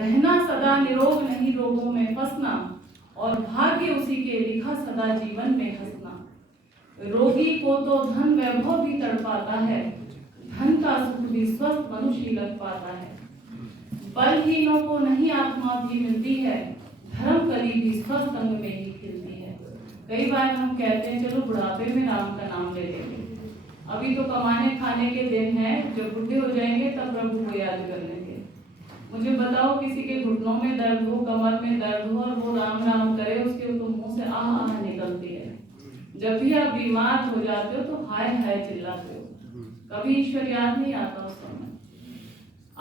रहना सदा निरोग नहीं रोगों में फंसना, और भाग्य उसी के लिखा सदा जीवन में हंसना। रोगी को तो धन वैभव भी तड़पाता है, धन का सुख भी स्वस्थ मनुष्य ही लग पाता है। बलहीनों को नहीं आत्मा भी मिलती है, धर्म कली भी स्वस्थ अंग में ही खिलती है। कई बार हम कहते हैं चलो बुढ़ापे में राम का नाम ले लेंगे, अभी तो कमाने खाने के दिन हैं, जब बुढ़े हो जाएंगे तब प्रभु को याद कर लेंगे। मुझे बताओ, किसी के घुटनों में दर्द हो, कमर में दर्द हो और वो राम राम करे, उसके तो मुंह से आह आह निकलती है। जब भी आप बीमार हो जाते हो तो हाय हाय चिल्लाते हो, कभी ईश्वर याद नहीं आता उस समय।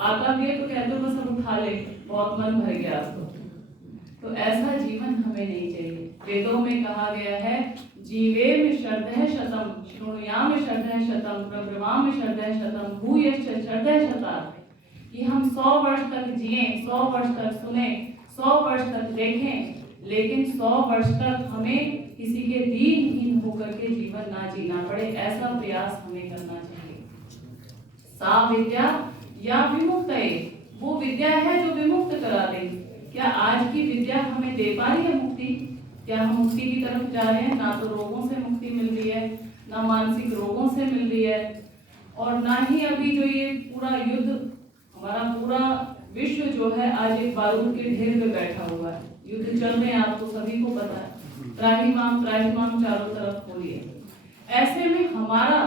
आता भी है तो कहते हो बस अब उठा ले, बहुत मन भर गया अब तो ऐसा जीवन हमें नहीं चाहिए। वेदों में कहा गया है, जीवेम शरदः शतम शृणुयाम शरदः शतम प्रब्रवाम शरदः शतम भूयश्च शरदः शतात्, कि हम 100 वर्ष तक जिए, 100 वर्ष तक सुने, 100 वर्ष तक देखें, लेकिन 100 वर्ष तक हमें किसी के दीनहीन होकर के जीवन ना जीना पड़े, ऐसा प्रयास हमें करना चाहिए। सा विद्या या विमुक्तये, वो विद्या है जो विमुक्त करा दे। क्या आज की विद्या हमें दे पा रही है मुक्ति? क्या हम मुक्ति की तरफ जा रहे हैं? ना तो रोगों से मुक्ति मिल रही है, ना मानसिक रोगों से मिल रही है, और ना ही अभी जो ये पूरा युद्ध, हमारा पूरा विश्व जो है आज एक बारूद के ढेर पे बैठा हुआ है। युद्ध चल रहे हैं, आपको सभी को पता है, त्राहिमाम चारों तरफ हो रही है। ऐसे में हमारा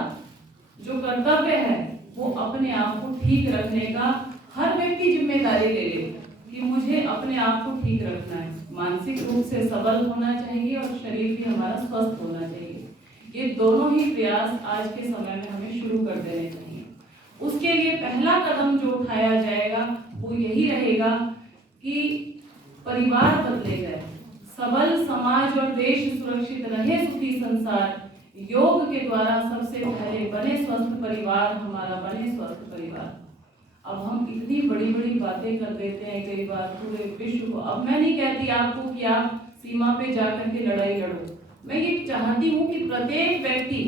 जो कर्तव्य है वो अपने आप को ठीक रखने का हर व्यक्ति जिम्मेदारी ले ले कि मुझे अपने आप को ठीक रखना है, मानसिक रूप से सबल होना चाहिए और शरीर भी हमारा स्वस्थ होना चाहिए। ये दोनों ही प्रयास आज के समय में हमें शुरू कर देने चाहिए। उसके लिए पहला कदम जो उठाया जाएगा वो यही रहेगा कि परिवार बदले जाए, सबल समाज और देश सुरक्षित रहे, सुखी संसार। योग के द्वारा सबसे पहले बने स्वस्थ परिवार, हमारा बने स्वस्थ परिवार। अब हम इतनी बड़ी बड़ी बातें कर देते हैं कई बार पूरे विश्व को। अब मैं नहीं कहती आपको कि आप सीमा पे जाकर के लड़ाई लड़ो, मैं ये चाहती हूँ कि प्रत्येक व्यक्ति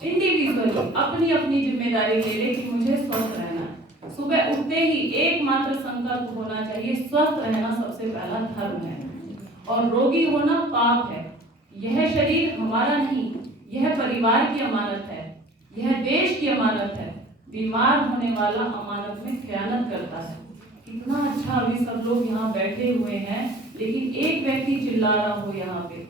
इंडिविजुअली अपनी अपनी जिम्मेदारी ले ले कि मुझे स्वस्थ रहना है। सुबह उठते ही एकमात्र संकल्प होना चाहिए, स्वस्थ रहना सबसे पहला धर्म है और रोगी होना पाप है। यह शरीर हमारा नहीं, यह परिवार की अमानत है, यह देश की अमानत है। बीमार होने वाला अमानत में खयानत करता है। कितना अच्छा अभी सब लोग यहाँ बैठे हुए हैं, लेकिन एक व्यक्ति चिल्ला रहा हो यहाँ पे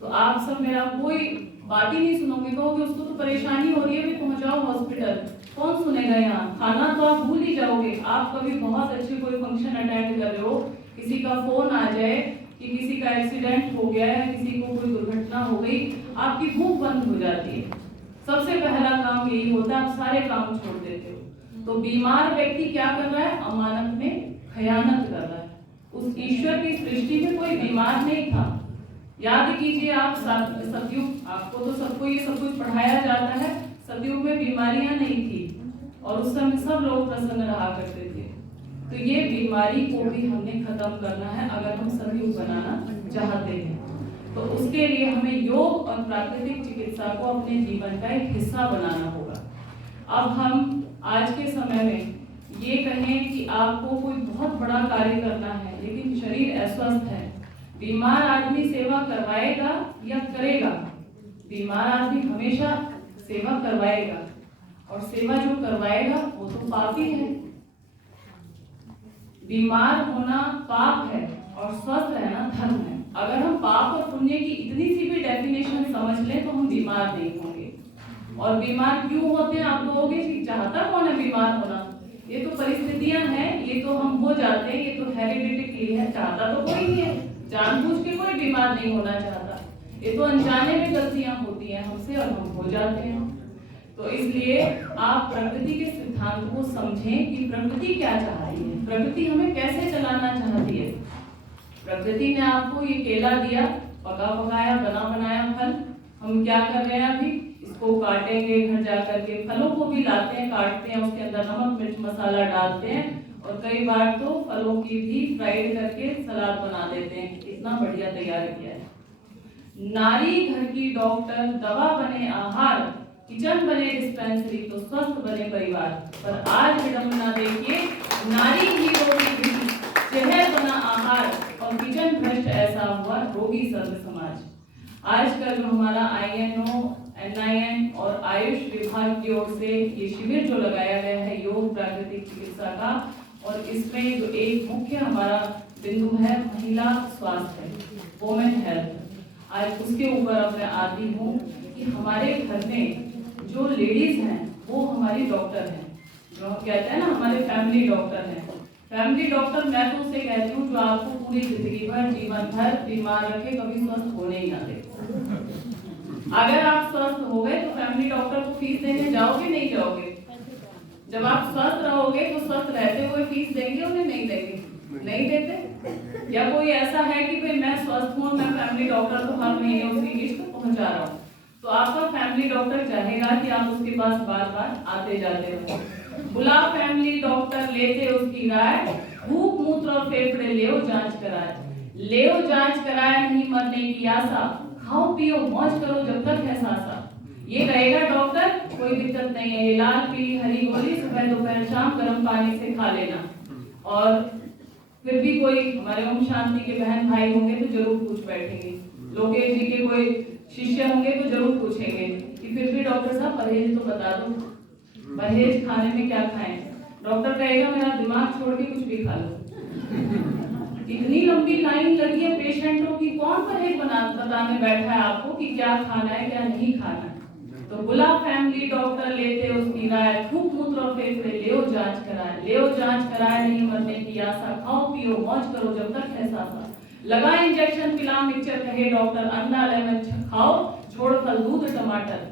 तो आप सब मेरा कोई बात ही नहीं सुनोगे, कहोगे उसको तो परेशानी हो रही है, भी पहुंचाओ हॉस्पिटल। कौन सुनेगा? यहाँ खाना तो आप भूल ही जाओगे। आप कभी बहुत अच्छे कोई फंक्शन अटेंड कर रहे हो, किसी का फोन आ जाए कि किसी का एक्सीडेंट हो गया है, किसी को कोई दुर्घटना हो गई, आपकी भूख बंद हो जाती है। सबसे पहला काम यही होता है, आप सारे काम छोड़ देते हो। तो बीमार व्यक्ति क्या कर रहा है? अमानत में खयानत कर रहा है। उस ईश्वर की सृष्टि में कोई बीमार नहीं था। याद कीजिए आप सतयुग, आपको तो सबको ये सब कुछ पढ़ाया जाता है, सतयुग में बीमारियां नहीं थी और उस समय सब लोग प्रसन्न रहा करते थे। तो ये बीमारी को भी हमने खत्म करना है अगर हम सतयुग बनाना चाहते हैं। तो उसके लिए हमें योग और प्राकृतिक चिकित्सा को अपने जीवन का एक हिस्सा बनाना होगा। अब हम आज के समय में ये कहें कि आपको कोई बहुत बड़ा कार्य करना है लेकिन शरीर अस्वस्थ है, बीमार आदमी सेवा करवाएगा या करेगा? बीमार आदमी हमेशा सेवा करवाएगा और सेवा जो करवाएगा वो तो पापी है। बीमार होना पाप है और स्वस्थ रहना धर्म है। अगर हम पाप और पुण्य की इतनी सी भी डेफिनेशन समझ लें तो हम बीमार नहीं होंगे। और बीमार क्यों होते हैं? आप कहोगे कि चाहता कौन है बीमार होना? ये तो परिस्थितियां हैं, ये तो हम हो जाते हैं, ये तो हेरिडिटी है। चाहता तो कोई नहीं है, जानबूझ के कोई बीमार नहीं होना चाहता। ये तो अनजाने में गलतियां होती हैं हमसे और हम हो जाते हैं। तो इसलिए आप प्रकृति के सिद्धांत को समझें कि प्रकृति क्या चाह रही है, प्रकृति हमें कैसे चलाना चाहती है। प्रकृति ने आपको ये केला दिया, पका पकाया बना बनाया फल, हम क्या कर रहे हैं? अभी इसको काटेंगे, घर जाकर के फलों को भी लाते हैं, काटते हैं, उसके अंदर नमक मिर्च मसाला डालते हैं और कई बार तो फलों की भी फ्राइड करके सलाद बना देते हैं। कितना बढ़िया तैयार किया है। नारी घर की डॉक्टर, दवा बने आहार, किचन बने डिस्पेंसरी, तो स्वस्थ बने परिवार। पर आज विडंबना देखिए, नारी ही रोगी, रोगी सर्व समाज। आज का जो हमारा INO, NIN और आयुष विभाग की ओर से ये शिविर जो लगाया गया है योग प्राकृतिक चिकित्सा का, और इसमें जो एक मुख्य हमारा बिंदु है महिला स्वास्थ्य, वुमेन हेल्थ, आज उसके ऊपर अब मैं आती हूँ कि हमारे घर में जो लेडीज हैं वो हमारी डॉक्टर हैं, जो हम कहते हैं ना हमारे फैमिली डॉक्टर हैं। फैमिली डॉक्टर मैं तो उसे कहती हूँ जो आपको पूरी जिंदगी भर जीवन भर बीमार रखे, कभी स्वस्थ होने ही ना दे। अगर आप स्वस्थ हो गए तो फैमिली डॉक्टर को फीस देने जाओगे नहीं जाओगे? जब आप स्वस्थ रहोगे तो स्वस्थ रहते हुए फीस देंगे उन्हें? नहीं देंगे, नहीं देते। या कोई ऐसा है कि भाई मैं स्वस्थ हूँ, मैं फैमिली डॉक्टर को हर महीने उसकी किस्त पहुंचा रहा हूँ, तो आपका फैमिली डॉक्टर चाहेगा कि आप उसके पास बार बार आते जाते हो। बुला फैमिली डॉक्टर लेते उसकी राय, भूख मूत्र और फेफड़े लेओ जांच कराए, लेओ जांच कराए नहीं मरने की आशा, खाओ पियो मौज करो जब तक है सांसा। ये कहेगा डॉक्टर, कोई दिक्कत नहीं है, ये लाल पीली हरी गोली सुबह दोपहर शाम गर्म पानी से खा लेना। और फिर भी कोई हमारे ओम शांति के बहन भाई होंगे तो जरूर पूछ बैठेंगे, लोकेश जी के कोई शिष्य होंगे तो जरूर पूछेंगे कि फिर भी डॉक्टर साहब परहेज तो बता दो, परहेज खाने में क्या खाएं? डॉक्टर कहेगा मेरा दिमाग छोड़ के कुछ भी खा लो। इतनी लंबी लाइन लगी है पेशेंटों की, कौन परहेज बताने बैठा है आपको कि क्या खाना है क्या नहीं खाना है? तो बुला फैमिली डॉक्टर लेते उसकी राय, भूख मूत्र और फेफड़े लेओ जांच कराए, लेओ जांच कराए नहीं मरने की आशा, खाओ पियो मौज करो जब तक है सांसा। लगा इंजेक्शन पिला मिक्सचर कहे डॉक्टर, अंडा लेमन खाओ छोड़ फल दूध टमाटर,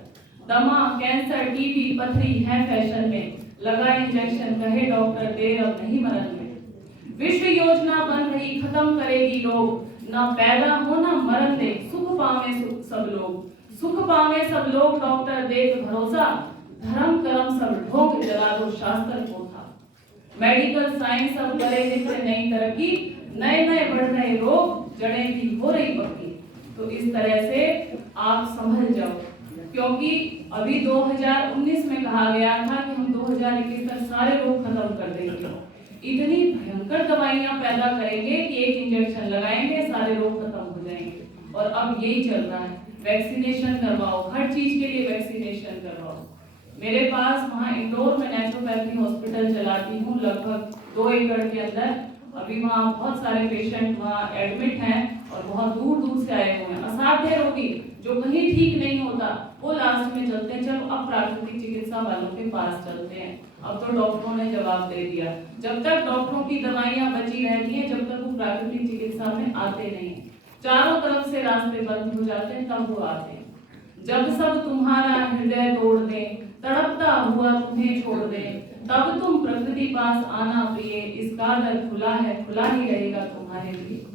दमा कैंसर टीबी पथरी है फैशन में, लगा इंजेक्शन कहे डॉक्टर देर अब नहीं मरण में। विश्व योजना बन रही खत्म करेगी लोग, ना पैदा हो ना मरण दे, सुख पावे सब लोग, सुख पावे सब लोग डॉक्टर देख भरोसा, धर्म कर्म सब ढोक जला दो शास्त्र पोथा। मेडिकल साइंस अब करे जिससे नई तरक्की, नए नए बढ़ रहे रोग जड़ें भी हो रही पक्की। तो इस तरह से आप संभल जाओ, क्योंकि अभी 2019 में कहा गया था कि हम 2021 तक सारे रोग खत्म कर देंगे। इतनी भयंकर दवाइयां पैदा करेंगे कि एक इंजेक्शन लगाएंगे सारे रोग खत्म हो जाएंगे। और अब यही चल रहा है, वैक्सीनेशन करवाओ, हर चीज के लिए वैक्सीनेशन करवाओ। मेरे पास वहाँ इंदौर में नेचुरोपैथी हॉस्पिटल चलाती हूँ, लगभग 2 एकड़ के अंदर। अभी वहाँ बहुत सारे पेशेंट वहाँ एडमिट हैं और बहुत दूर दूर से आए हुए हैं। असाध्य रोगी जो कहीं ठीक नहीं होता वो लास्ट में चलते हैं, चलो अब प्राकृतिक चिकित्सा वालों के पास चलते हैं। अब तो डॉक्टरों ने जवाब दे दिया, जब तक डॉक्टरों की दवाइयां बची रहती हैं जब तक वो प्राकृतिक चिकित्सा में आते नहीं, चारों तरफ से रास्ते बंद हो जाते हैं तब वो आते हैं। जब सब तुम्हारा हृदय तोड़ दे, तड़पता हुआ तुम्हें छोड़ दे, तब तुम प्रकृति पास आना प्रिय, इसका दर खुला है, खुला ही रहेगा तुम्हारे लिए।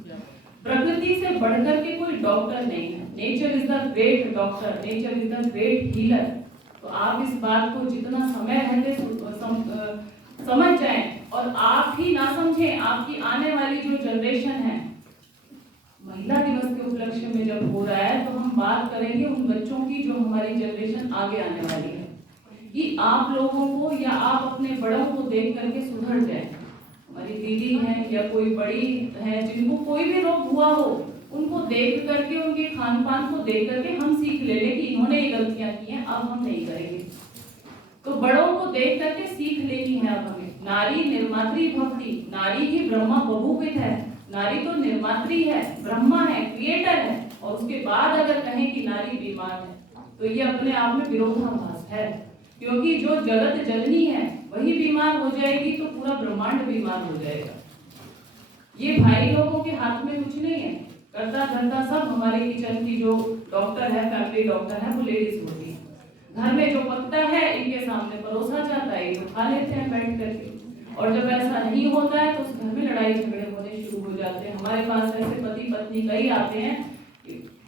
प्रकृति से बढ़कर के कोई डॉक्टर नहीं है। Nature is the great doctor, nature is the great healer. तो आप इस बात को जितना समय रहते समझ जाएं, और आप ही ना समझें, आपकी आने वाली जो जनरेशन है, महिला दिवस के उपलक्ष्य में जब हो रहा है तो हम बात करेंगे उन बच्चों की जो हमारी जनरेशन आगे आने वाली है, कि आप लोगों को या आप अपने बड़ों को देख करके सुधर जाए। हमारी दीदी है या कोई बड़ी है जिनको कोई भी रोग हुआ हो, उनको देख करके, उनके खान पान को देख करके हम सीख ले लें कि इन्होंने ये गलतियां की हैं, अब हम नहीं करेंगे। तो बड़ों को देख करके सीख लेनी है अब हमें। नारी निर्मात्री भक्ति, नारी ही ब्रह्मा बहुविध है, नारी तो निर्मात्री है, ब्रह्मा है, क्रिएटर है, और उसके बाद अगर कहें कि नारी बीमार है तो ये अपने आप में विरोधाभास है। क्योंकि जो जगत जननी है वही बीमार हो जाएगी तो पूरा ब्रह्मांड बीमार हो जाएगा। ये भाई लोगों के हाथ में कुछ नहीं है, करता धरता सब हमारे किचन की जो डॉक्टर है, फैमिली डॉक्टर है, वो लेडीज होती है। घर में जो पकता है इनके सामने परोसा जाता है, ये तो खा लेते हैं बैठ करके। और जब ऐसा नहीं होता है तो उस घर में लड़ाई झगड़े होने शुरू हो जाते हैं। हमारे पास ऐसे पति पत्नी कई आते हैं,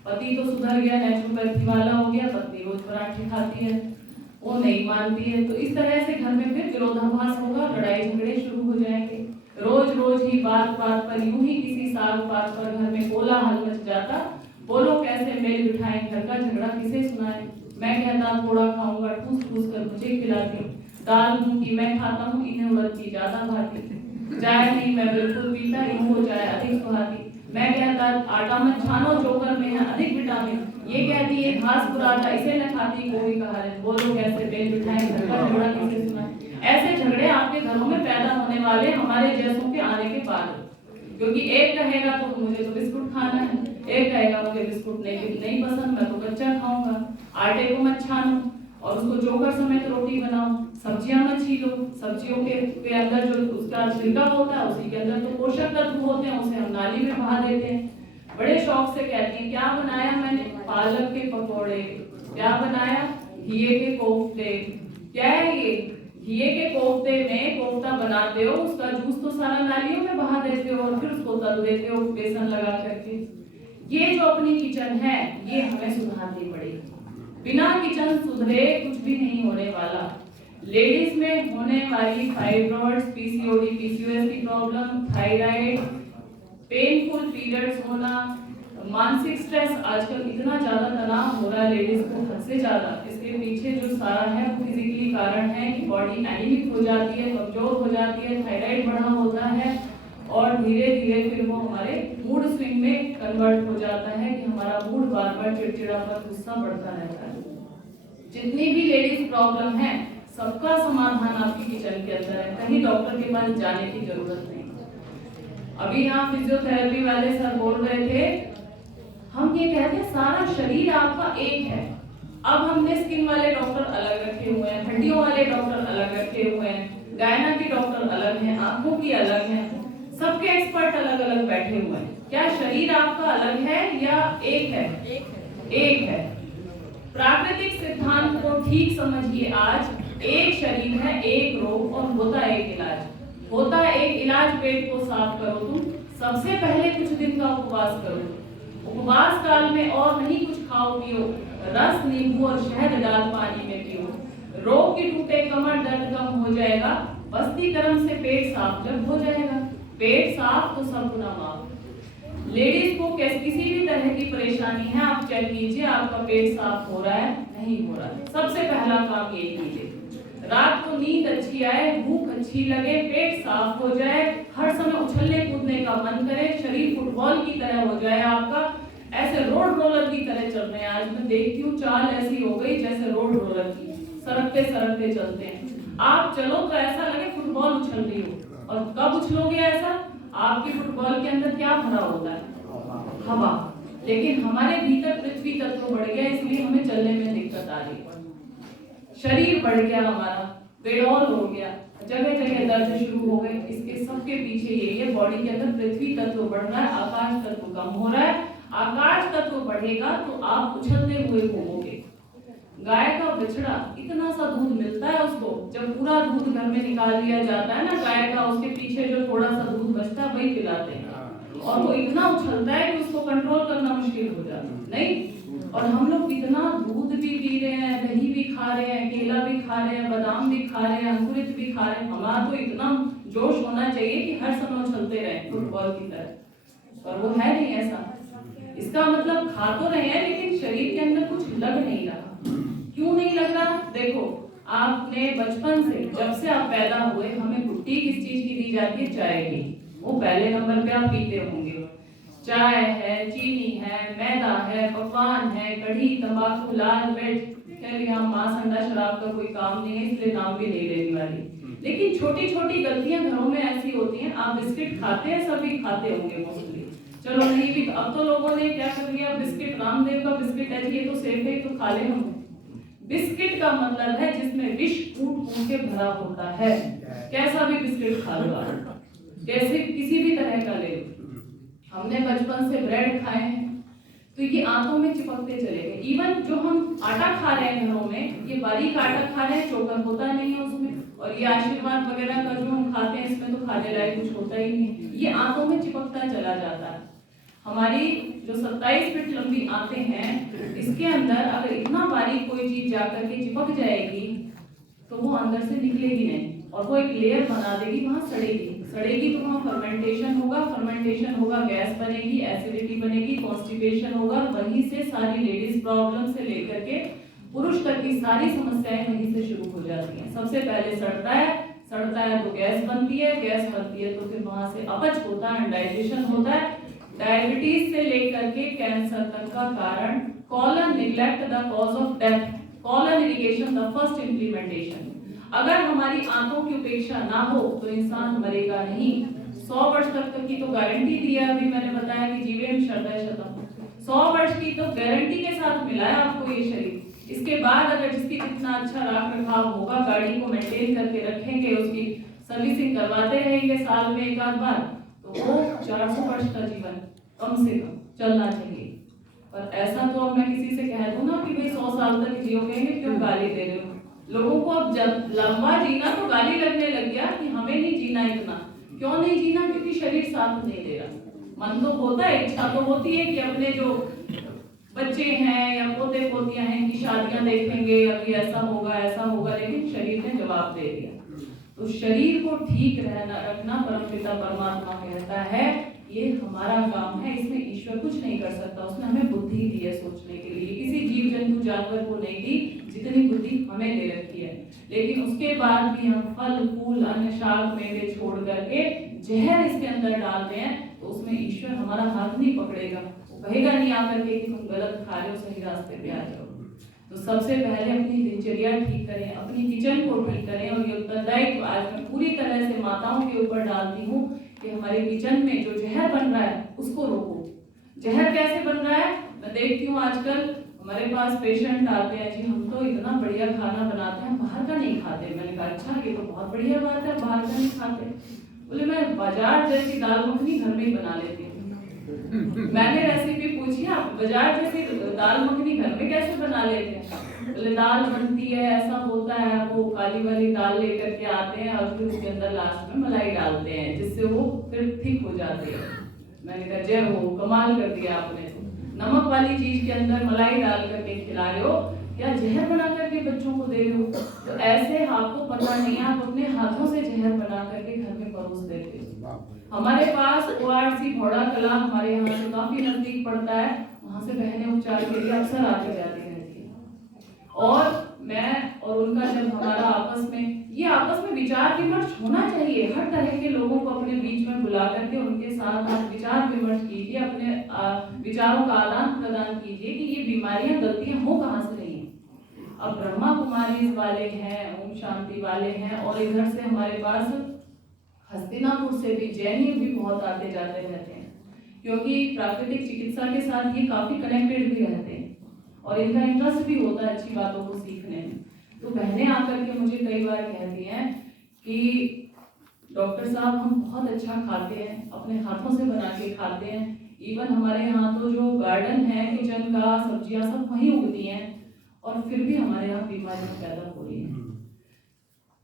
पति तो सुधर गया, नेचुरोपैथी वाला हो गया, पत्नी रोज पराठे खाती है, वो नहीं मानती है। तो इस तरह से घर में फिर विरोधाभास होगा, लड़ाई झगड़े शुरू हो जाएंगे। रोज रोज ही बात बात पर यूं ही किसी साग पात पर घर में कोलाहल मच जाता। बोलो कैसे मेल बिठाएं, घर का झगड़ा किसे सुनाए। मैं कहता थोड़ा खाऊंगा, ठूस ठूस कर मुझे खिलाती, दाल मूंग की मैं खाता हूँ, इन्हें उड़द की ज्यादा भाती, चाय नहीं मैं बिल्कुल पीता, इनको चाय अधिक सुहाती। मैं कहता आटा मत छानो, चोकर में है अधिक विटामिन। ये कहती है घास बुरादा इसे न खाती कोई कहा है। बोलो कैसे बेल बिठाए, घर का झगड़ा किसे सुना। ऐसे झगड़े आपके घरों में पैदा होने वाले हमारे जैसों के आने के बाद, क्योंकि एक कहेगा तो मुझे तो बिस्कुट खाना है, एक कहेगा मुझे बिस्कुट नहीं पसंद, मैं तो कच्चा खाऊंगा। आटे को मत छानो और उसको चोकर समेत रोटी बनाओ। सब्जियां मत छीलो, सब्जियों के अंदर जो उसका छिलका होता है उसी के अंदर तो पोषक तत्व होते हैं, उसे हम नाली में बहा देते हैं। बड़े शौक से कहती हैं क्या बनाया मैंने, पालक के पकौड़े। क्या बनाया, घिये के कोफ्ते। क्या है ये, घिये के कोफ्ते में कोफ्ता बनाते हो, उसका जूस तो सारा नालियों में बहा देते हो और फिर उसको तल देते हो बेसन लगा करके। ये जो अपनी किचन है ये हमें सुधारनी पड़ेगी। बिना किचन सुधरे कुछ भी नहीं होने वाला। लेडीज में होने वाली फाइब्रॉइड्स, पीसीओडी, पीसीओएस की प्रॉब्लम, थायराइड, पेनफुल पीरियड्स होना, मानसिक स्ट्रेस, आजकल इतना ज्यादा तनाव हो रहा है लेडीज को हद से ज्यादा। इसके पीछे जो सारा है वो फिजिकली कारण है कि बॉडी एनीमिक हो जाती है, कमजोर हो जाती है, थायराइड बढ़ा होता है और धीरे धीरे फिर वो हमारे मूड स्विंग में कन्वर्ट हो जाता है कि हमारा मूड बार बार चिड़चिड़ापन, गुस्सा बढ़ता रहता है। जितनी भी लेडीज प्रॉब्लम है सबका समाधान आपकी किचन के अंदर है, कहीं डॉक्टर के पास जाने की जरूरत नहीं। अभी यहाँ फिजियोथेरेपी वाले सर बोल रहे थे, हम ये कहते हैं सारा शरीर आपका एक है। अब हमने स्किन वाले डॉक्टर अलग रखे हुए हैं, हड्डियों वाले डॉक्टर अलग रखे हुए हैं, गायना के डॉक्टर अलग हैं, आंखों की अलग हैं, सबके एक्सपर्ट अलग अलग बैठे हुए हैं। क्या शरीर आपका अलग है या एक है? एक है। प्राकृतिक सिद्धांत को ठीक समझिए। आज एक शरीर है, एक रोग और होता एक इलाज। होता एक इलाज, पेट को साफ करो तुम। सबसे पहले कुछ दिन का उपवास करो। उपवास काल में और नहीं कुछ खाओ पियो, रस नींबू और शहद डाल पानी में पियो। रोग की टूटे कमर दर्द कम हो जाएगा। बस्ती कर्म से पेट साफ जब हो जाएगा, पेट साफ तो सब गुनाह माफ। लेडीज को किसी भी तरह की परेशानी है, आप चेक कीजिए आपका पेट साफ हो रहा है नहीं हो रहा है। सबसे पहला काम ये कीजिए। रात को नींद अच्छी आए, भूख अच्छी लगे, पेट साफ हो जाए, हर समय उछलने कूदने का मन करे, शरीर फुटबॉल की तरह हो जाए आपका, ऐसे रोड रोलर की तरह चल रहे हैं। आज मैं देखती हूँ चाल ऐसी हो गई जैसे रोड रोलर की, सरकते सरकते चलते हैं। आप चलो तो ऐसा लगे फुटबॉल उछल रही हो। और कब उछलोगे ऐसा, आपके फुटबॉल के अंदर क्या भरा होता है? हवा। लेकिन हमारे भीतर पृथ्वी तत्व बढ़ गया, इसलिए हमें चलने में दिक्कत आ रही है। शरीर बढ़ गया हमारा, बेडौल हो गया, जगह जगह दर्द शुरू हो गए। इसके सबके पीछे यही है, बॉडी के अंदर पृथ्वी तत्व बढ़ रहा है, आकाश तत्व कम हो रहा है। आकाश तत्व बढ़ेगा तो आप उछलते हुए घूमोगे। गाय का बछड़ा इतना सा दूध मिलता है उसको, जब पूरा दूध घर में निकाल लिया जाता है ना गाय का, उसके पीछे जो थोड़ा सा दूध बचता है वही पिलाते हैं। और वो इतना उछलता है कि उसको कंट्रोल करना मुश्किल हो जाता है, नहीं? और हम लोग इतना दूध भी पी रहे हैं, दही भी खा रहे हैं, केला भी खा रहे हैं, बादाम भी खा रहे हैं, अंकुरित भी खा रहे हैं। हमारा तो इतना जोश होना चाहिए कि हर समय उछलते रहे फुटबॉल की तरह, पर वो है नहीं ऐसा। इसका मतलब खा तो रहे हैं लेकिन शरीर के अंदर कुछ लग नहीं रहा। क्यों नहीं लग रहा? देखो, आपने बचपन से जब से आप पैदा हुए, हमें गुट्टी किस चीज की दी जाती है? चाय की। वो पहले नंबर पे आप पीते होंगे। चाय है, चीनी है, मैदा है, पकवान है, कढ़ी, तंबाकू, लाल मिर्च। चलिए हम मांस अंडा शराब का कोई काम नहीं है इसलिए नाम भी नहीं लेने वाली। लेकिन छोटी छोटी गलतियां घरों में ऐसी होती हैं। आप बिस्किट खाते हैं, सभी खाते होंगे मोस्टली, चलो नहीं भी। अब तो लोगों ने क्या कर लिया, बिस्किट रामदेव का बिस्किट है, ये तो सेफ है तो खा ले हम। बिस्किट का मतलब है जिसमें विष कूट कूट के भरा होता है। कैसा भी बिस्किट खा लो आप, कैसे किसी भी तरह का ले लो। हमने बचपन से ब्रेड खाए हैं तो ये आंतों में चिपकते चले गए। इवन जो हम आटा खा रहे हैं घरों में, ये बारीक आटा खा रहे हैं, चोकर होता नहीं है उसमें। और ये आशीर्वाद वगैरह का जो हम खाते हैं इसमें तो खाने लायक कुछ होता ही नहीं, ये आंतों में चिपकता चला जाता है। हमारी जो 27 फीट लंबी आंतें हैं, इसके अंदर अगर इतना बारीक कोई चीज जाकर के चिपक जाएगी तो वो अंदर से निकलेगी नहीं और वो एक लेयर बना देगी, वहां सड़ेगी। सड़ेगी तो वहां फर्मेंटेशन होगा, फर्मेंटेशन होगा, गैस बनेगी, एसिडिटी बनेगी, कॉन्स्टिपेशन होगा। वहीं से सारी लेडीज प्रॉब्लम से लेकर के पुरुष तक की सारी समस्याएं वहीं से शुरू हो जाती हैं। सबसे पहले सड़ता है तो गैस बनती है, गैस बनती है तो फिर वहां से अपच होता है, डाइजेशन होता है, डायबिटीज से लेकर के कैंसर तक का कारण colon neglect the cause of death, colon irrigation the first implementation. अगर हमारी आंतों की उपेक्षा ना हो तो इंसान मरेगा नहीं। 100 वर्ष तक की तो गारंटी दी है, अभी मैंने बताया कि जीवेम शरदः शतम्, 100 वर्ष की तो गारंटी के साथ मिला है आपको ये शरीर। इसके बाद अगर जिसकी जितना अच्छा रख रखाव होगा, गाड़ी को मेंटेन करके रखेंगे, उसकी सर्विसिंग करवाते रहेंगे साल में एक आध बार, तो वो 400 वर्ष का जीवन कम से कम चलना चाहिए। पर ऐसा तो अब मैं किसी से कह दूं ना कि भाई 100 साल तक जियोगे, क्यों गाली दे रहे हो लोगों को? अब जब लंबा जीना तो गाली लगने लग गया कि हमें नहीं जीना इतना। क्यों नहीं जीना? क्योंकि शरीर साथ नहीं दे रहा। मन तो होता है, इच्छा तो होती है कि अपने जो बच्चे हैं या पोते पोतियां हैं इनकी शादियां देखेंगे, अभी ऐसा होगा, लेकिन शरीर ने जवाब दे दिया। तो शरीर को ठीक रहना रखना परमपिता परमात्मा कहता है ये हमारा काम है, इसमें ईश्वर कुछ नहीं कर सकता। उसने हमें बुद्धि दी है सोचने के लिए, किसी जीव जंतु जानवर को नहीं दी जितनी बुद्धि हमें दे रखी है। लेकिन उसके बाद भी हम फल फूल अन्न शाक मेवे छोड़ करके जहर इसके अंदर डालते हैं, तो उसमें ईश्वर हमारा हाथ नहीं पकड़ेगा, वो कहेगा नहीं आकर के कि तुम गलत खा रहे हो, सही रास्ते पे आ जाओ। तो सबसे पहले अपनी दिनचर्या ठीक करें, अपनी किचन को ठीक करें। और ये उत्तरदायित्व आज मैं पूरी तरह से माताओं के ऊपर डालती हूँ कि हमारे किचन में जो जहर बन रहा है उसको रोको। जहर कैसे बन रहा है? मैं देखती हूँ आजकल हमारे पास पेशेंट आते हैं, जी हम तो इतना बढ़िया खाना बनाते हैं, बाहर का नहीं खाते। मैंने कहा अच्छा, ये तो बहुत बढ़िया बात है, बाहर का नहीं खाते। बोले मैं बाजार जैसी दाल मखनी घर में ही बना लेती हूँ। मैंने रेसिपी पूछी, आप बाजार जैसी दाल मखनी घर में कैसे बना लेते हैं? बोले दाल बनती है, ऐसा होता है, वो काली वाली दाल लेकर के आते हैं और फिर उसके अंदर लास्ट में मलाई डालते हैं जिससे वो फिर ठीक हो जाती है। मैंने कहा जय हो, कमाल कर दिया आपने, नमक वाली चीज के अंदर मलाई डाल करके खिला रहे हो, क्या जहर बना करके बच्चों को दे रहे हो? तो ऐसे आपको पता नहीं, आप अपने हाथों से जहर बना करके घर में परोस देते हो। हमारे पास ORC घोड़ा कला हमारे यहाँ से काफी नजदीक पड़ता है, वहां से बहनें उपचार के लिए अक्सर आती जाती रहती है। और मैं और उनका जब हमारा आपस में विचार विमर्श होना चाहिए। हर तरह के लोगों को अपने बीच में बुला करके उनके साथ आप विचार विमर्श कीजिए, अपने विचारों का आदान प्रदान कीजिए कि ये बीमारियां गलतियां हो कहाँ से रही हैं। अब ब्रह्मा कुमारी वाले हैं, ओम शांति वाले हैं, और इधर से हमारे पास हस्तिनापुर से भी जैन भी बहुत आते जाते रहते हैं, क्योंकि प्राकृतिक चिकित्सा के साथ ये काफी कनेक्टेड भी रहते हैं और इनका इंटरेस्ट भी होता है अच्छी बातों को सीखने में। तो बहनें आकर के मुझे कई बार कहती हैं कि डॉक्टर साहब हम बहुत अच्छा खाते हैं, अपने हाथों से बना के खाते हैं, इवन हमारे यहाँ तो जो गार्डन है किचन का, सब्जियां सब वहीं उगती हैं, और फिर भी हमारे यहाँ बीमारियां पैदा हो रही हैं।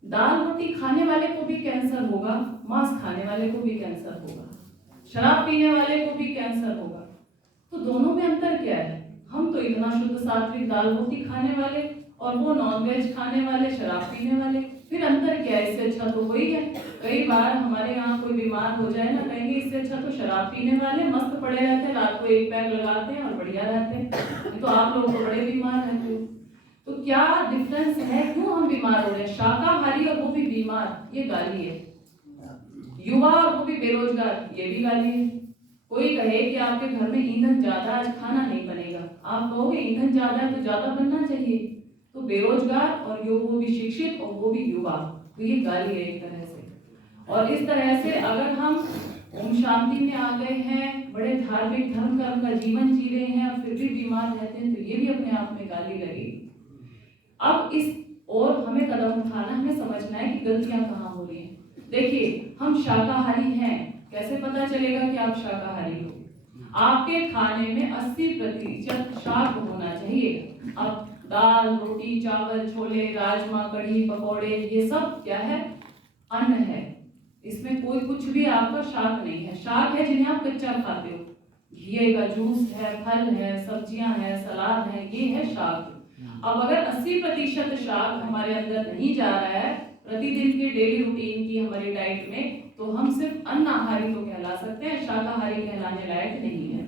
दाल रोटी खाने वाले को भी कैंसर होगा, मांस खाने वाले को भी कैंसर होगा, शराब पीने वाले को भी कैंसर होगा। तो दोनों में अंतर क्या है? हम तो इतना शुद्ध सात्विक दाल रोटी खाने वाले और वो नॉनवेज खाने वाले, शराब पीने वाले, फिर अंतर क्या है? इससे अच्छा तो वही है। कई बार हमारे यहाँ कोई बीमार हो जाए ना, कहेंगे इससे अच्छा तो शराब पीने वाले मस्त पड़े रहते हैं, रात को एक पैक लगाते हैं और बढ़िया रहते हैं, तो आप लोग तो बड़े बीमार रहते हो। तो क्या डिफरेंस है? क्यों हम बीमार हो रहे हैं? शाकाहारी और वो भी बीमार, ये गाली है। युवा और वो भी बेरोजगार, ये भी गाली है। कोई कहे कि आपके घर में ईंधन ज्यादा, आज खाना नहीं बनेगा, आप कहोगे ईंधन ज्यादा है तो ज्यादा बनना चाहिए। तो बेरोजगार और वो भी शिक्षित और वो भी युवा, तो ये गाली है एक तरह से। और इस तरह से अगर हम ओम शांति में आ गए हैं, बड़े धार्मिक धर्म कर्म का जीवन जी रहे हैं और फिर भी बीमार रहते हैं, तो ये भी अपने आप में गाली लगेगी। अब इस और हमें कदम उठाना, हमें समझना है कि गलतियां कहाँ हो रही हैं। देखिए हम शाकाहारी हैं, कैसे पता चलेगा कि आप शाकाहारी हो? आपके खाने में 80% शाक होना चाहिए। अब दाल रोटी चावल छोले राजमा कढ़ी पकौड़े ये सब क्या है? अन्न है, इसमें कोई कुछ भी आपका शाक नहीं है। शाक है जिन्हें आप कच्चा खाते हो, घी का जूस है, फल है, सब्जियां है, सलाद है, ये है शाक। अब अगर 80% शाक हमारे अंदर नहीं जा रहा है प्रतिदिन के डेली रूटीन की हमारी डाइट में, तो हम सिर्फ अन्नाहारी तो कहला सकते हैं, शाकाहारी कहलाने लायक नहीं है।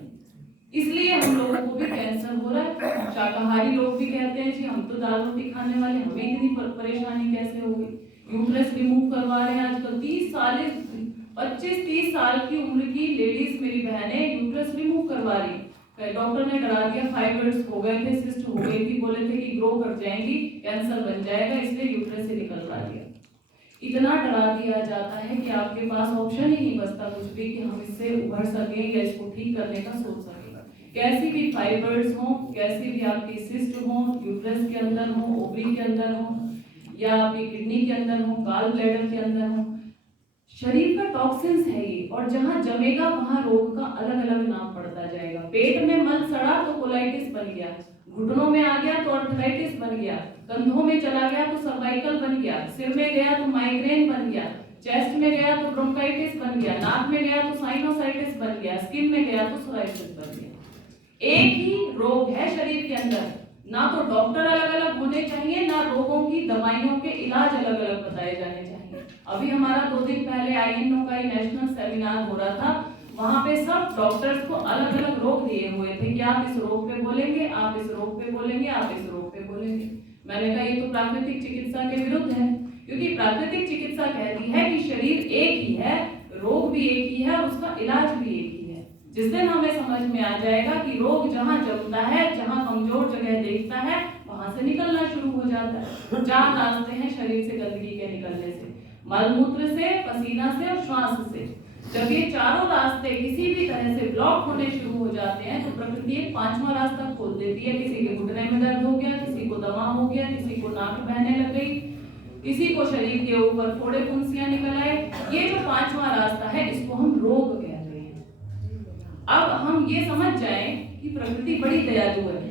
इसलिए हम लोगों को भी कैंसर हो रहा है। शाकाहारी लोग भी कहते हैं जी हम तो दाल रोटी खाने वाले, हमें इतनी परेशानी कैसे होगी? यूट्रस रिमूव करवा रहे हैं आजकल, 25-30 साल की उम्र की लेडीज मेरी बहनें यूट्रस रिमूव करवा रही, डॉक्टर ने डरा दिया, फाइब्रॉइड्स हो गए थे, सिस्ट हो गई थी, बोले थे कि ग्रो कर जाएंगी, कैंसर बन जाएगा, इसलिए यूट्रस से निकलवा दिया। इतना डरा दिया जाता है कि आपके पास ऑप्शन ही नहीं बचता कुछ भी कि हम इससे उभर सकें या इसको ठीक करने का सोच सकें। कैसी भी फाइबर्स हो, कैसी भी आपकी सिस्ट हो, यूट्रस के अंदर हो, ओवरी के अंदर हो, या आपकी किडनी के अंदर हो, गाल ब्लैडर के अंदर हो, शरीर का टॉक्सिन्स है ये, और जहां जमेगा वहां रोग का अलग अलग नाम पड़ता जाएगा। पेट में मल सड़ा तो कोलाइटिस बन गया, घुटनों में आ गया तो आर्थराइटिस बन गया, कंधों में चला गया तो सर्वाइकल बन गया, सिर में गया तो माइग्रेन बन गया, चेस्ट में गया तो ब्रोंकाइटिस बन गया, नाक में गया तो साइनोसाइटिस बन गया, स्किन में गया तो सोराइसिस बन गया। एक ही रोग है शरीर के अंदर, ना तो डॉक्टर अलग अलग होने चाहिए, ना रोगों की दवाइयों के इलाज अलग अलग बताए जाने चाहिए। अभी हमारा 2 दिन पहले INO का नेशनल सेमिनार हो रहा था, वहां पे सब डॉक्टर्स को अलग अलग रोग दिए हुए थे कि आप इस रोग पे बोलेंगे, आप इस रोग पे बोलेंगे, आप इस रोग पे बोलेंगे। मैंने कहा ये तो प्राकृतिक चिकित्सा के विरुद्ध है, क्योंकि प्राकृतिक चिकित्सा कहती है कि शरीर एक ही है, रोग भी एक ही है और उसका इलाज भी एक ही है। जिस दिन हमें समझ में आ जाएगा कि रोग जहाँ जमता है, जहाँ कमजोर जगह देखता है, वहां से निकलना शुरू हो जाता है। 4 रास्ते हैं शरीर से गंदगी के निकलने से, मलमूत्र से, पसीना से और श्वास से। जब ये चारों रास्ते किसी भी तरह से ब्लॉक होने शुरू हो जाते हैं तो प्रकृति एक 5वां रास्ता खोल देती है। किसी के घुटने में दर्द हो गया, किसी को दमा हो गया, किसी को नाक बहने लग गई, किसी को शरीर के ऊपर फोड़े फुंसियां निकल आए। ये जो 5वां रास्ता है इसको हम रोग कहते हैं। अब हम ये समझ जाएं कि प्रकृति बड़ी दयालु है।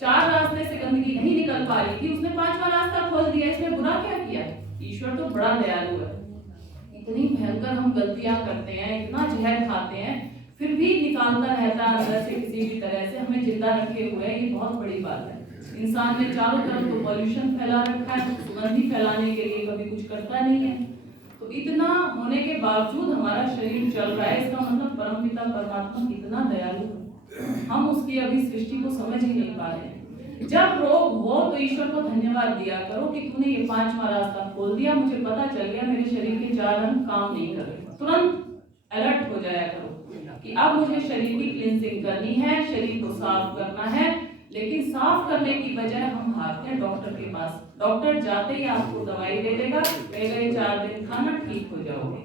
4 रास्ते से गंदगी नहीं निकल पा रही थी, उसने 5वां रास्ता खोल दिया, इसने बुरा क्या किया? ईश्वर तो बड़ा दयालु है। इतनी भयंकर हम गलतियां करते हैं, इतना जहर खाते हैं, फिर भी निकालता रहता है अंदर से किसी भी तरह से हमें जिंदा रखे हुए है। ये बहुत बड़ी बात है। इंसान ने चारों तरफ तो पॉल्यूशन फैला रखा है, सुगंधी फैलाने के लिए कभी कुछ करता नहीं है। तो इतना होने के बावजूद हमारा शरीर चल रहा है, इसका मतलब परमपिता परमात्मा कितना दयालु है। हम उसकी अभी सृष्टि को समझ ही नहीं पा रहे हैं। जब रोग हो तो ईश्वर को धन्यवाद दिया करो कि तूने ये 5वां रास्ता खोल दिया, मुझे पता चल गया मेरे शरीर के 4 अंग काम नहीं कर रहे। तुरंत अलर्ट हो जाया करो कि अब मुझे शरीर की क्लींजिंग करनी है, शरीर को साफ करना है। लेकिन साफ करने की बजाय हम भागते हैं डॉक्टर के पास। डॉक्टर जाते ही आपको दवाई दे देगा, कहेगा ये 4 दिन खाना, ठीक हो जाओगे।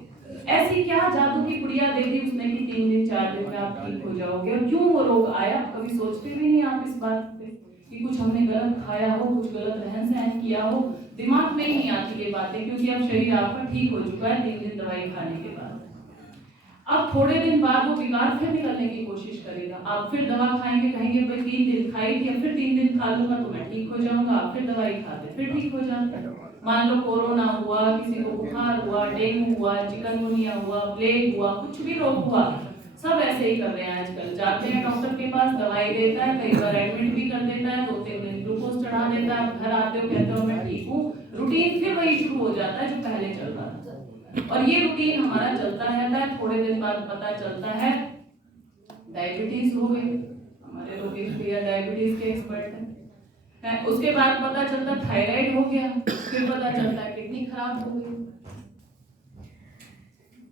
ऐसी क्या जादू की गुड़िया दे दी उसने कि 3 दिन 4 दिन में आप ठीक हो जाओगे? और क्यों वो रोग आया? कभी सोचते भी नहीं आप इस बात पे कि कुछ हमने गलत खाया हो, कुछ गलत रहन सहन किया हो। दिमाग में ही नहीं आती ये बातें, क्योंकि अब शरीर आपका ठीक हो चुका है 3 दिन दवाई खाने के बाद। अब थोड़े दिन बाद वो विकार फिर निकलने की कोशिश करेगा। आप फिर दवा खाएंगे, कहेंगे भाई 3 दिन खाई थी, अब फिर 3 दिन खा लूंगा तो मैं ठीक हो जाऊंगा। आप फिर दवाई खाते, फिर ठीक हो जाते। मान लो कोरोना हुआ, किसी को बुखार हुआ, डेंगू हुआ, चिकनगुनिया हुआ, प्लेग हुआ, कुछ भी रोग हुआ, सब ऐसे ही कर रहे हैं आजकल। जाते हैं डॉक्टर के पास, दवाई देता है, कई बार एडमिट भी कर देता है, 2-3 दिन ग्लूकोज चढ़ा देता है, घर आते हो कहते हो मैं ठीक हूँ। रूटीन फिर वही शुरू हो जाता है जो पहले चल रहा था। और ये रूटीन हमारा चलता रहता है। थोड़े दिन बाद पता चलता है डायबिटीज हो गई, हमारे रोगेश भैया डायबिटीज के एक्सपर्ट हैं। उसके बाद पता चलता थायराइड हो गया, फिर पता चलता है किडनी खराब हो गई।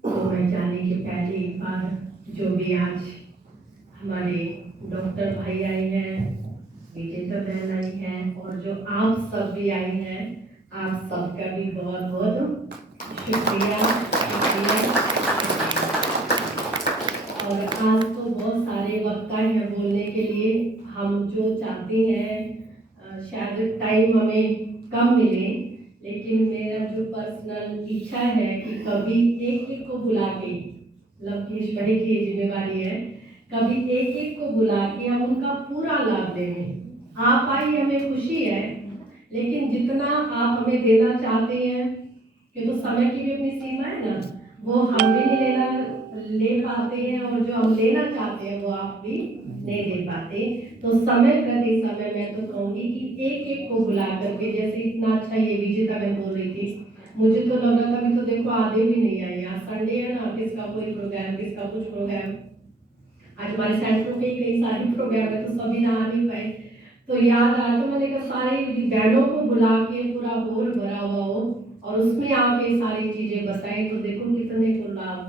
तो मैं जाने के पहले एक बार जो भी आज हमारे डॉक्टर भाई आए हैं, विजेता बहन आई हैं, और जो आप सब भी आए हैं, आप सबका भी बहुत बहुत शुक्रिया। और आज तो बहुत सारे वक्ता हैं बोलने के लिए। हम जो चाहते हैं शायद टाइम हमें कम मिले, लेकिन मेरा जो पर्सनल इच्छा है कि कभी एक एक को बुला के, लवकेश भाई की जिम्मेवारी है, कभी एक एक को बुला के हम उनका पूरा लाभ लें। आप आई हमें खुशी है, लेकिन जितना आप हमें देना चाहते हैं, कि तो समय की भी अपनी सीमा है ना, वो हम भी नहीं ले पाते हैं, और जो हम लेना चाहते हैं वो आप भी नहीं दे पाते। तो समय प्रति समय मैं तो कहूँगी कि एक एक को बुला करके, जैसे इतना अच्छा ये विजेता बहन बोल रही थी, मुझे तो लग रहा था अभी तो देखो आधे भी नहीं आए। आज संडे है ना, किसका कोई प्रोग्राम, किसका कुछ प्रोग्राम। आज हमारे सेंटर में कई सारे प्रोग्राम है, तो सभी ना आ नहीं पाए। तो याद आया तो मैंने कहा सारे बहनों को बुला के पूरा बोल भरा हुआ हो और उसमें आप ये सारी चीज़ें बताएं तो देखो कितने को लाभ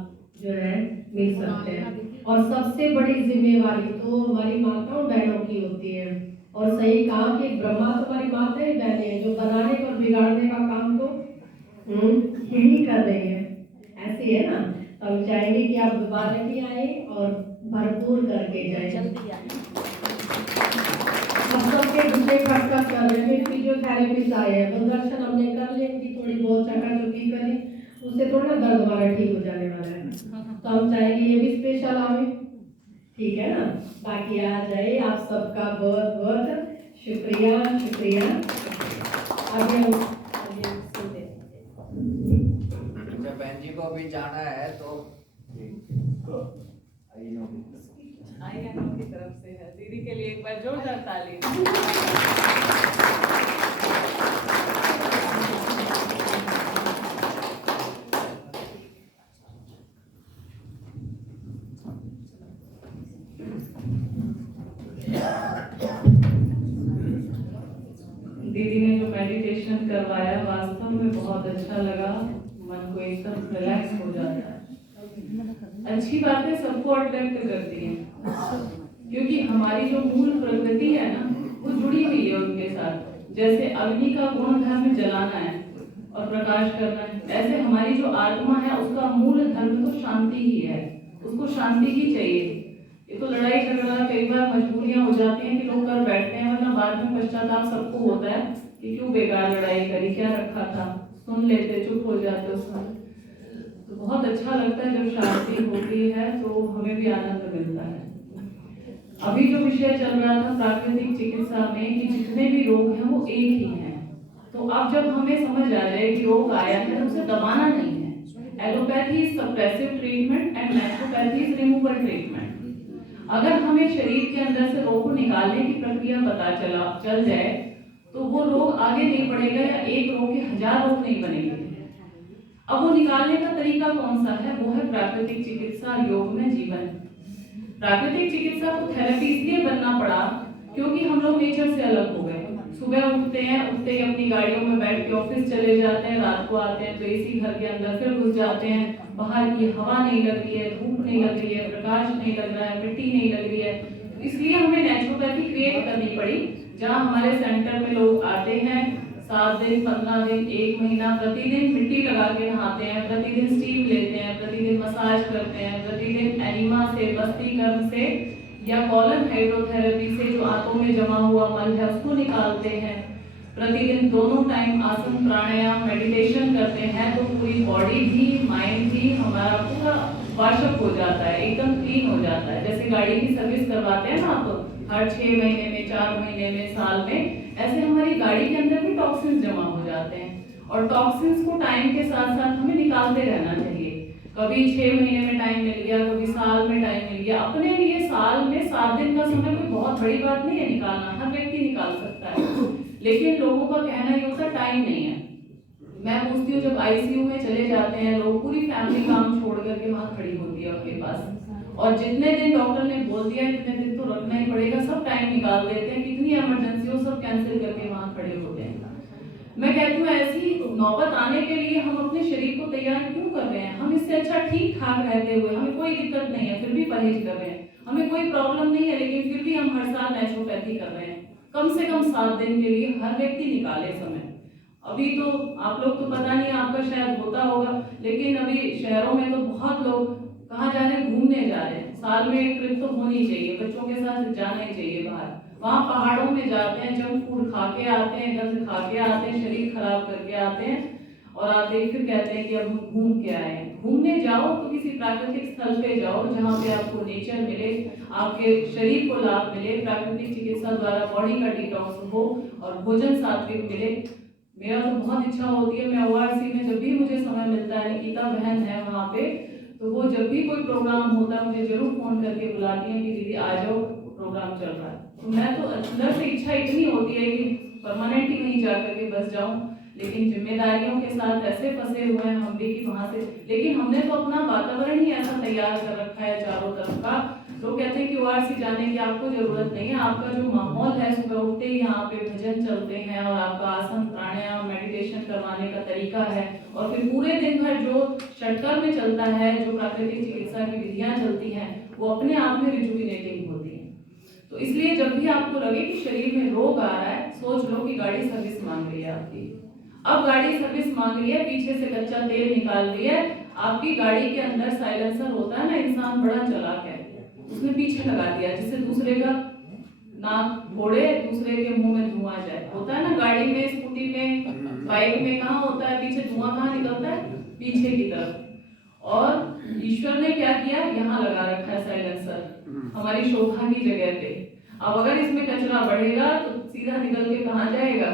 जो है मिल सकते हैं। और सबसे बड़ी जिम्मेवारी तो हमारी माताओं बहनों की होती है। और सही कहा कि ब्रह्मा तो हमारी माताएं बहनें हैं, जो बनाने और बिगाड़ने का काम तो यही कर रही है, ऐसी है ना। तो हम चाहेंगे कि आप दोबारा भी आए और भरपूर करके जाए। हम सबके घुटे खटखट कर रहे हैं, फिजियोथेरेपिस्ट आए हैं, तो दर्शन हमने कर लिए, उनकी थोड़ी बहुत चकाचौंधी करें, उससे थोड़ा दर्द हमारा ठीक हो जाने वाला है। तो हम चाहेंगे ये भी स्पेशल आवे, ठीक है ना। बाकी आ जाए, आप सबका बहुत बहुत शुक्रिया शुक्रिया। आगे सुनते हैं। अच्छा, बहन जी को अभी जाना है तो आईएनओ की तरफ से है। दीदी के लिए एक बार जोरदार ताली। दीदी ने जो मेडिटेशन करवाया वास्तव में बहुत अच्छा लगा, मन को एकदम रिलैक्स हो जाता है। अच्छी बातें सबको अट्रैक्ट करती हैं, क्योंकि हमारी जो मूल प्रकृति है ना, वो जुड़ी हुई है उनके साथ। जैसे अग्नि का गुण धर्म जलाना है और प्रकाश करना है, ऐसे हमारी जो आत्मा है उसका मूल धर्म तो शांति ही है, उसको शांति ही चाहिए। ये तो लड़ाई झगड़ा कई बार मजबूरियां हो जाती हैं कि लोग कर बैठते हैं, वरना बाद में पश्चाताप सबको होता है कि क्यों बेकार लड़ाई करी, क्या रखा था, सुन लेते, चुप हो जाते उस समय। तो बहुत अच्छा लगता है जब शांति होती है, तो हमें भी आनंद मिलता है। अभी जो विषय चल रहा था प्राकृतिक चिकित्सा में कि जितने भी रोग हैं वो एक ही हैं। तो अब जब हमें समझ आ जाए कि रोग आया है तो उसे दबाना नहीं है। Allopathy is suppressive treatment and naturopathy is removal treatment. अगर हमें शरीर के अंदर से रोग को निकालने की प्रक्रिया पता चल जाए तो वो रोग आगे नहीं बढ़ेगा, या एक रोग के 1000 रोग नहीं बनेंगे। अब वो निकालने का तरीका कौन सा है? वो है प्राकृतिक चिकित्सा, योग में जीवन। प्राकृतिक चिकित्सा को थेरेपी इसलिए बनना पड़ा क्योंकि हम लोग नेचर से अलग हो गए। सुबह उठते हैं, उठते ही अपनी गाड़ियों में बैठ के ऑफिस चले जाते हैं, रात को आते हैं तो एसी घर के अंदर फिर घुस जाते हैं। बाहर की हवा नहीं लग रही है, धूप नहीं लग रही है, प्रकाश नहीं लग रहा है, मिट्टी नहीं लग रही है। इसलिए हमें नेचुरोपैथी क्रिएट करनी पड़ी, जहाँ हमारे सेंटर में लोग आते हैं, 7 दिन, 15 दिन, 1 महीना प्रतिदिन मिट्टी लगा के नहाते हैं, प्रतिदिन स्टीम लेते हैं, प्रतिदिन मसाज करते हैं, प्रतिदिन एनिमा से, बस्तीकर्म से या कॉलन हाइड्रोथेरेपी से जो आंतों में जमा हुआ मल है उसको निकालते हैं। प्रतिदिन दोनों टाइम आसन, प्राणायाम, मेडिटेशन करते हैं, तो पूरी बॉडी भी, माइंड भी हमारा पूरा वॉशअप हो जाता है, एकदम क्लीन हो जाता है। जैसे गाड़ी की सर्विस करवाते हैं ना आप हर 6 महीने में, 4 महीने में, साल में, ऐसे हमारी गाड़ी के अंदर भी टॉक्सिन्स जमा हो जाते हैं। और टॉक्सिन्स को टाइम के साथ साथ हमें निकालते रहना चाहिए। कभी 6 महीने में टाइम मिल गया, कभी साल में टाइम मिल गया। अपने लिए साल में 7 दिन का समय कोई बहुत बड़ी बात नहीं है निकालना, हर व्यक्ति निकाल सकता है। लेकिन लोगों का कहना ये होता टाइम नहीं है। मैं पूछती हूँ, जब आईसीयू में चले जाते हैं लोग, पूरी फैमिली काम छोड़ करके वहाँ खड़ी होती है उनके पास, और जितने दिन डॉक्टर ने बोल दिया इतने दिन तो रखना ही पड़ेगा, सब टाइम निकाल देते हैं, कितनी इमरजेंसी हो सब कैंसिल करके वहाँ खड़े होते हैं। मैं कहती हूँ ऐसी नौबत आने के लिए हम अपने शरीर को तैयार क्यों कर रहे हैं? हम इससे अच्छा ठीक ठाक रहते हुए, हमें कोई दिक्कत नहीं है, फिर भी परहेज कर रहे हैं, हमें कोई प्रॉब्लम नहीं है, लेकिन फिर भी हम हर साल नेचुरोपैथी कर रहे हैं। कम से कम 7 दिन के लिए हर व्यक्ति निकाले समय। अभी तो आप लोग तो पता नहीं, आपका शायद होता होगा, लेकिन अभी शहरों में तो बहुत लोग कहाँ जा रहे हैं? घूमने जा रहे हैं। साल में एक ट्रिप तो होनी चाहिए, बच्चों के साथ जाना ही चाहिए बाहर। वहाँ पहाड़ों में जाते हैं, जंक फूड खा के आते हैं, गंद खा के आते हैं, शरीर खराब करके आते हैं, और आते ही फिर कहते हैं कि अब हम घूम के आए हैं। घूमने जाओ तो किसी प्राकृतिक स्थल पे जाओ जहाँ पे आपको नेचर मिले, आपके शरीर को लाभ मिले, प्राकृतिक चिकित्सा द्वारा बॉडी का डिटॉक्स हो और भोजन सात्विक मिले। मेरा तो बहुत इच्छा होती है, मैं ओआरसी में जब भी मुझे समय मिलता है, निकिता बहन है वहाँ पे, तो वो जब भी कोई प्रोग्राम होता है मुझे जरूर फोन करके बुलाती हैं कि दीदी आ जाओ, प्रोग्राम चल रहा है। तो मैं तो अंदर से इच्छा इतनी होती है कि परमानेंट ही वहीं जाकर के बस जाऊं, लेकिन जिम्मेदारियों के साथ ऐसे फंसे हुए हैं हम भी कि वहां से, लेकिन हमने तो अपना वातावरण ही ऐसा तैयार तैयार कर रखा है चारों तरफ का। लोग कहते हैं कि ओआरसी जाने की आपको जरूरत नहीं है, आपका जो माहौल है, सुबह उठते ही यहाँ पे भजन चलते हैं और आपका आसन प्राणायाम मेडिटेशन करवाने का तरीका है, और फिर पूरे दिन भर जो षटकर में चलता है, जो प्राकृतिक चिकित्सा की विधियां चलती हैं, वो अपने आप में रिजुविनेटिंग होती है। तो इसलिए जब भी आपको लगे कि शरीर में रोग आ रहा है, सोच लो कि गाड़ी सर्विस मांग रही है आपकी। अब गाड़ी सर्विस मांग रही है, पीछे से कच्चा तेल निकाल रही है, आपकी गाड़ी के अंदर साइलेंसर होता है ना, इंसान बड़ा चालाक है, उसने पीछे लगा दिया जिससे दूसरे का नाक फोड़े, दूसरे के मुंह में धुआं जाए। होता है ना गाड़ी में, स्कूटी में, बाइक में, कहाँ होता है पीछे धुआं, कहाँ निकलता है? पीछे की तरफ। और ईश्वर ने क्या किया, यहाँ लगा रखा है साइलेंसर हमारी शोभा की जगह पे। अब अगर इसमें कचरा बढ़ेगा तो सीधा निकल के कहाँ जाएगा?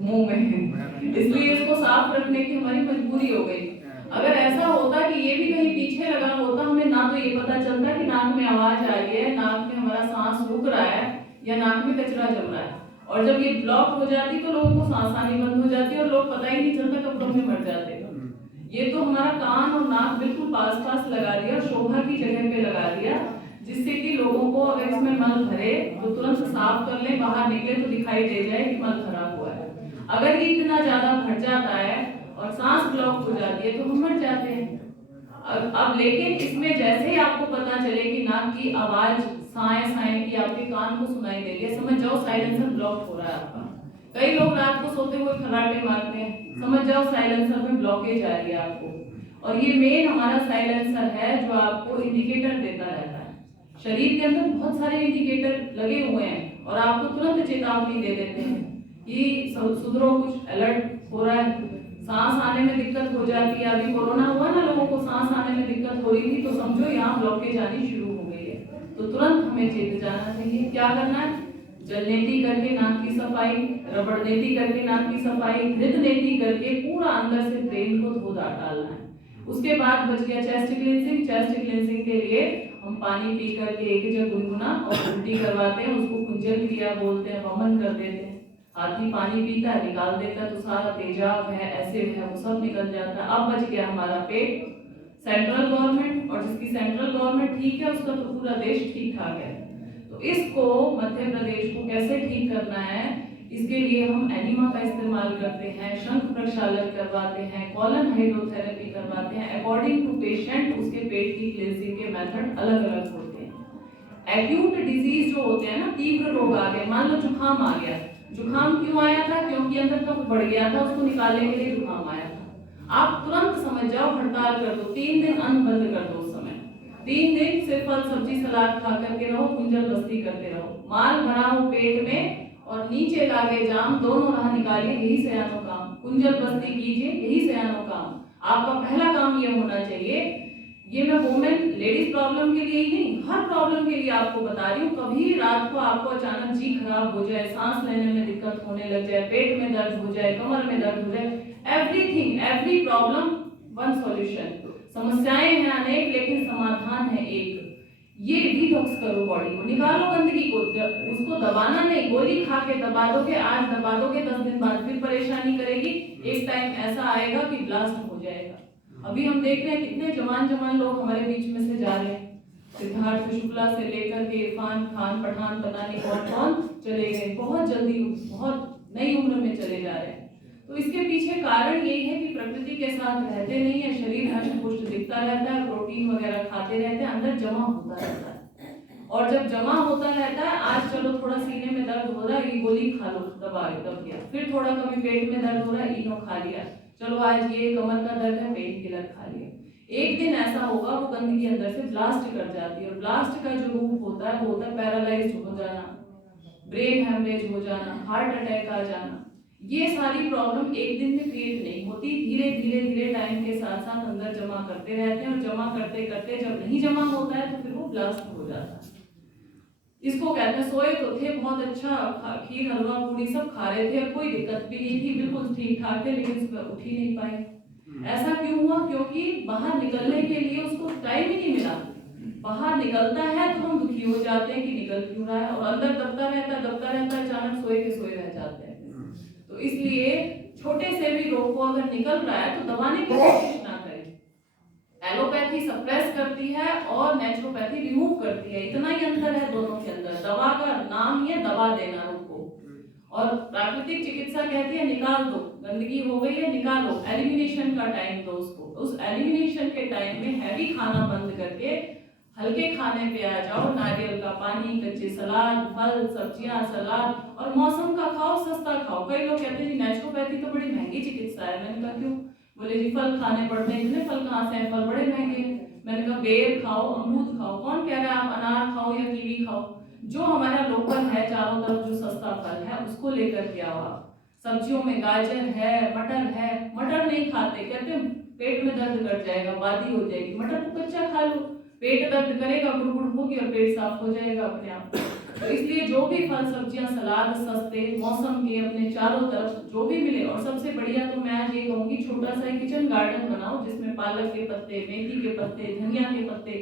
मुंह में। इसलिए इसको साफ रखने की हमारी मजबूरी हो गई। अगर ऐसा होता कि ये भी कहीं पीछे लगा होता, हमें ना तो ये पता चलता कि नाक में आवाज आ रही है, नाक में हमारा सांस रुक रहा है या नाक में कचरा जम रहा है। और जब ये ब्लॉक हो जाती तो लोगों को सांस आनी बंद हो जाती और लोग पता ही नहीं चलता कब में मर जाते। ये तो हमारा कान और नाक बिल्कुल पास पास लगा दिया, शोभा की जगह पे लगा दिया, जिससे कि लोगों को अगर इसमें मल भरे तो तुरंत साफ कर ले, बाहर निकले तो दिखाई दे जाए कि मल भरा हुआ है। अगर ये इतना ज्यादा भर जाता है और सांस ब्लॉक हो जाती है तो हम मर जाते हैं। अब लेकिन इसमें जैसे ही आपको पता चले कि नाक की आवाज साए साए की आपके कान को सुनाई दे रही है, समझ जाओ साइलेंसर ब्लॉक हो रहा है आपका। कई लोग रात को सोते हुए खर्राटे मारते हैं, समझ जाओ साइलेंसर में ब्लॉकेज आ रही है आपको। और ये मेन हमारा साइलेंसर है जो आपको इंडिकेटर देता रहता है। शरीर के अंदर बहुत सारे इंडिकेटर लगे हुए हैं और आपको तुरंत चेतावनी दे देते हैं कि सुधरो, कुछ अलर्ट हो रहा है। सांस आने में दिक्कत हो जाती है, अभी कोरोना हुआ ना, लोगों को सांस आने में दिक्कत हो रही थी, तो समझो यहाँ ब्लॉकेज आनी शुरू हो गई है। तो तुरंत हमें चेत जाना चाहिए। क्या करना है? जलनेती करके नाक की सफाई, रबड़नेती करके नाक की सफाई, हृदनेती करके पूरा अंदर से ब्रेन को धो डालना है। उसके बाद बच गया चेस्ट क्लींजिंग। चेस्ट क्लींजिंग के लिए हम पानी पी करके एक जग गुनगुना और उल्टी करवाते हैं, उसको कुंजल क्रिया बोलते हैं, वमन कर देते हैं। हाथी पानी पीता है, निकाल देता है तो सारा तेजाब है, एसिड है, वो सब निकल जाता है। अब बच गया हमारा पेट। सेंट्रल गवर्नमेंट, और जिसकी सेंट्रल गवर्नमेंट ठीक है उसका तो पूरा देश ठीक ठाक है। तो इसको मध्य प्रदेश को कैसे ठीक करना है, इसके लिए हम एनिमा का इस्तेमाल करते हैं, शंख प्रक्षालन करवाते हैं, कॉलन हाइड्रोथेरेपी करवाते हैं। अकॉर्डिंग टू पेशेंट उसके पेट की क्लींजिंग के मेथड अलग अलग होते हैं। एक्यूट डिजीज जो होते हैं ना, तीव्र रोग आ गए, मान लो जुकाम आ गया। जुकाम क्यों आया था? क्योंकि अंदर कफ बढ़ गया था, उसको निकालने के लिए जुकाम आया था। आप तुरंत समझ जाओ, हड़ताल कर दो, 3 दिन अन्न बंद कर दो। उस समय 3 दिन सिर्फ फल सब्जी सलाद खा करके रहो, कुंजल बस्ती करते रहो, माल भरा हो पेट में और नीचे लागे जाम, दोनों राह निकालिए, यही सयानो काम। कुंजल बस्ती कीजिए, यही सयानो काम। आपका पहला काम ये होना चाहिए। ये मैं वुमेन लेडीज प्रॉब्लम के लिए ही नहीं, हर प्रॉब्लम के लिए आपको बता रही हूँ। कभी रात को आपको अचानक जी खराब हो जाए, सांस लेने में दिक्कत होने लग जाए, पेट में दर्द हो जाए, कमर में दर्द हो जाए, everything, every problem one solution. समस्याएं हैं अनेक लेकिन समाधान है एक। ये डिटॉक्स करो, बॉडी को निकालो गंदगी को, उसको दबाना नहीं। गोली खा के दबा दोगे, आज दबा दोगे, 10 दिन बाद फिर परेशानी करेगी। एक टाइम ऐसा आएगा कि ब्लास्ट हो जाएगा। अभी हम देख रहे हैं कितने जवान लोग हमारे बीच में से जा रहे हैं। सिद्धार्थ शुक्ला से लेकर के इरफान खान, पठान, पता नहीं कौन कौन चले गए, बहुत जल्दी, बहुत नई उम्र में चले जा रहे हैं। तो इसके पीछे कारण यही है कि प्रकृति के साथ रहते नहीं है, शरीर हष्ट-पुष्ट दिखता रहता है, प्रोटीन वगैरह खाते रहते हैं, अंदर जमा होता रहता है। और जब जमा होता रहता है, आज चलो थोड़ा सीने में दर्द हो रहा है, ये गोली खा लो, दबा दिया। फिर थोड़ा कभी पेट में दर्द हो रहा है, इनो खा लिया। चलो आज ये कमर का दर्द है, पेन किलर खा लिया। एक दिन ऐसा होगा वो गंदगी अंदर से ब्लास्ट कर जाती है, और ब्लास्ट का जो रूप होता है वो होता है पैरालाइज हो जाना, ब्रेन हेमरेज हो जाना, हार्ट अटैक आ जाना। ये सारी प्रॉब्लम एक दिन में क्रिएट नहीं होती, धीरे धीरे टाइम के साथ साथ अंदर जमा करते रहते हैं, और जमा करते करते जब नहीं जमा होता है तो फिर वो ब्लास्ट हो जाता है। इसको कहते हैं सोए तो थे, बहुत अच्छा खीर हलवा पूरी सब खा रहे थे, कोई दिक्कत भी नहीं थी, बिल्कुल ठीक ठाक थे, लेकिन सुबह उठ ही नहीं पाए। ऐसा क्यों हुआ? क्योंकि बाहर निकलने के लिए उसको टाइम ही नहीं मिला। बाहर निकलता है तो हम दुखी हो जाते हैं कि निकल क्यों रहा है, और अंदर दबता रहता है, अचानक सोए के सोए रह जाते हैं। तो इसलिए छोटे से भी रोग को अगर निकल रहा है तो दबाने की कोशिश ना करें। एलोपैथी सप्रेस करती करती है और नेचुरोपैथी रिमूव करती है। इतना ही अंतर है दोनों के अंदर। दवा का नाम ही है दबा देना रोग को, और प्राकृतिक चिकित्सा कहती है निकाल दो, गंदगी हो गई है निकालो, एलिमिनेशन का टाइम दो उसको। उस एलिमिनेशन के टाइम में हैवी खाना बंद करके हल्के खाने पे आ जाओ। नारियल का पानी, कच्चे सलाद, फल सब्जियां, सलाद, और मौसम का खाओ, सस्ता खाओ। कई लोग कहते हैं जी नेचुरोपैथी तो बड़ी महंगी चिकित्सा है। मैंने कहा क्यों? बोले जी फल खाने पड़ते हैं। इतने फल कहाँ से हैं? फल बड़े महंगे हैं। मैंने कहा बेर खाओ, अमरूद खाओ। कौन कह रहा है आप अनार खाओ या कीवी खाओ? जो हमारा लोकल है चारों तरफ जो सस्ता फल है उसको लेकर के आओ आप। सब्जियों में गाजर है, मटर है। मटर नहीं खाते, कहते पेट में दर्द कर जाएगा, बादी हो जाएगी। मटर को कच्चा खा लो, पेट दर्द करेगा, गुड़गुड़ होगी और पेट साफ हो जाएगा अपने आप। तो इसलिए जो भी फल सब्जियां सलाद सस्ते मौसम के अपने चारों तरफ जो भी मिले, और सबसे बढ़िया तो मैं आज ये कहूंगी छोटा सा किचन गार्डन बनाओ जिसमें पालक के पत्ते, मेथी के पत्ते, धनिया के पत्ते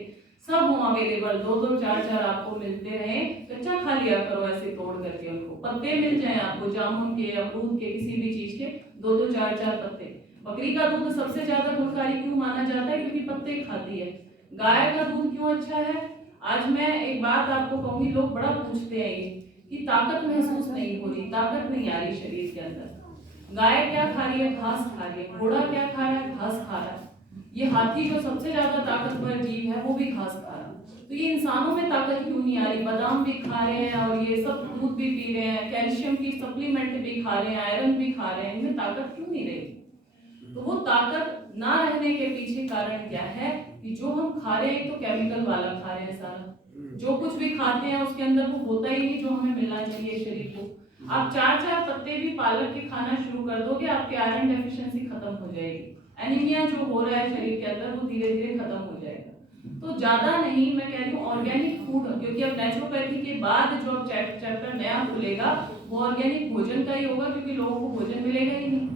सब हो अवेलेबल। 2-2, 4-4 आपको मिलते रहे। कच्चा खा लिया करो ऐसे तोड़ करके, उनको पत्ते मिल जाए आपको जामुन के, अमरूद के, किसी भी चीज के 2-2, 4-4 पत्ते। बकरी का दूध सबसे ज्यादा गुणकारी क्यों माना जाता है? क्योंकि पत्ते खाती है। गाय का दूध क्यों अच्छा है? आज मैं एक बात आपको कहूंगी, लोग बड़ा पूछते हैं ये कि ताकत महसूस नहीं हो रही, ताकत नहीं आ रही शरीर के अंदर। गाय क्या खा रही है? घास खा रही है। घोड़ा क्या खा रहा है? घास खा रहा है। ये हाथी जो सबसे ज्यादा ताकतवर जीव है वो भी घास खा रहा है। तो ये इंसानों में ताकत क्यों नहीं आ रही? बादाम भी खा रहे हैं और ये सब दूध भी पी रहे हैं, कैल्शियम की सप्लीमेंट भी खा रहे हैं, आयरन भी खा रहे हैं, इनमें ताकत क्यों नहीं रही? तो वो ताकत ना रहने के पीछे कारण क्या है कि जो हम खा रहे हैं तो केमिकल वाला खा रहे हैं सारा। जो कुछ भी खाते हैं उसके अंदर वो होता ही नहीं जो हमें मिलना चाहिए शरीर को। आप 4-4 पत्ते भी पालक के खाना शुरू कर दोगे, आपकी आयरन डेफिशिएंसी खत्म हो जाएगी। एनीमिया जो हो रहा है शरीर के अंदर वो धीरे धीरे खत्म हो जाएगा। तो ज्यादा नहीं, मैं कह रही हूँ ऑर्गेनिक फूड, क्योंकि अब नेचुरोपैथी के बाद जो अब चैप्टर नया खुलेगा वो ऑर्गेनिक भोजन का ही होगा, क्योंकि लोगों को भोजन मिलेगा ही नहीं।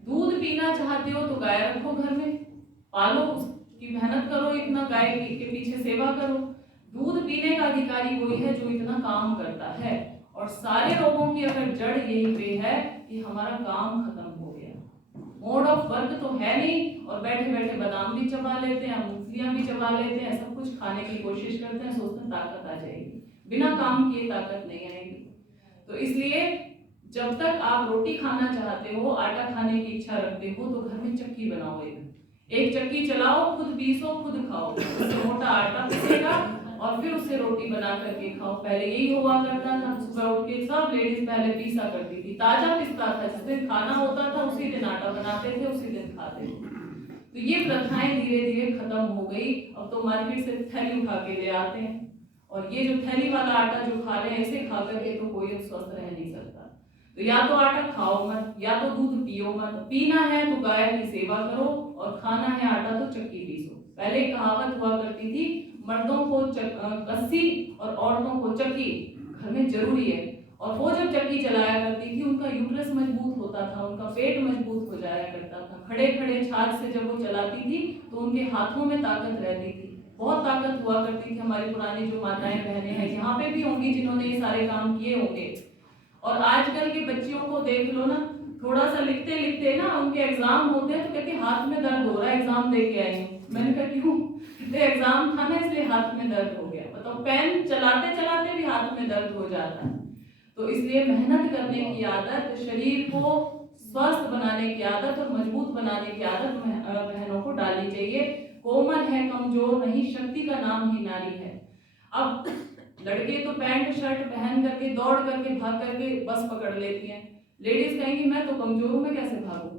दूध पीना चाहते हो तो गाय रखो घर में, पालो, उसकी मेहनत करो, इतना गाय के पीछे सेवा करो। दूध पीने का अधिकारी वही है जो इतना काम करता है। और सारे रोगों की अगर जड़ यही पे है कि हमारा काम खत्म हो गया, मोड ऑफ वर्क तो है नहीं, और बैठे बैठे बादाम भी चबा लेते हैं, मूंगफलियां भी चबा लेते हैं, सब कुछ खाने की कोशिश करते हैं, सोचते हैं ताकत आ जाएगी। बिना काम किए ताकत नहीं आएगी। तो इसलिए जब तक आप रोटी खाना चाहते हो, आटा खाने की इच्छा रखते हो, तो घर में चक्की बनाओ। एक चक्की चलाओ, खुद पीसो, खुद खाओ। उससे मोटा आटा पिसेगा और फिर उससे रोटी बना करके खाओ। पहले यही हुआ करता था, सुबह उठ के सब लेडीज पहले पीसा करती थी, ताजा पिसता था, जिस दिन खाना होता था उसी दिन आटा बनाते थे, उसी दिन खाते थे। तो ये प्रथाएं धीरे धीरे खत्म हो गई। अब तो मार्केट से थैली उठा के ले आते हैं, और ये जो थैली वाला आटा जो खा रहे हैं, इसे खा करके तो कोई स्वस्थ रह नहीं सकता। तो या तो आटा खाओ मत, या तो दूध पियो मत। पीना है तो गाय की सेवा करो, और खाना है आटा तो चक्की पीसो। पहले कहावत हुआ करती थी, मर्दों को कस्सी और औरतों को चक्की घर में जरूरी है। और वो जब चक्की चलाया करती थी, उनका यूट्रस मजबूत होता था, उनका पेट मजबूत हो जाया करता था। खड़े खड़े छाछ से जब वो चलाती थी तो उनके हाथों में ताकत रहती थी, बहुत ताकत हुआ करती थी। हमारी पुरानी जो माताएं बहनें हैं, यहाँ पे भी होंगी जिन्होंने ये सारे काम किए होंगे। और आजकल के बच्चियों को देख लो ना, थोड़ा सा लिखते लिखते ना उनके एग्जाम होते हैं तो कहते हाथ में दर्द हो रहा है, एग्जाम दे के आई हूँ। मैंने कहा क्यों? एग्जाम था ना इसलिए हाथ में दर्द हो गया। बताओ, पेन चलाते चलाते भी हाथ में दर्द हो जाता है। तो इसलिए मेहनत करने की आदत, शरीर को स्वस्थ बनाने की आदत और मजबूत बनाने की आदत बहनों को डालनी चाहिए। कोमल है, कमजोर नहीं, शक्ति का नाम ही नारी है। अब लड़के तो पैंट शर्ट पहन करके दौड़ करके भाग करके बस पकड़ लेती हैं, लेडीज कहेंगी मैं तो कमजोर हूं, मैं कैसे भागूं?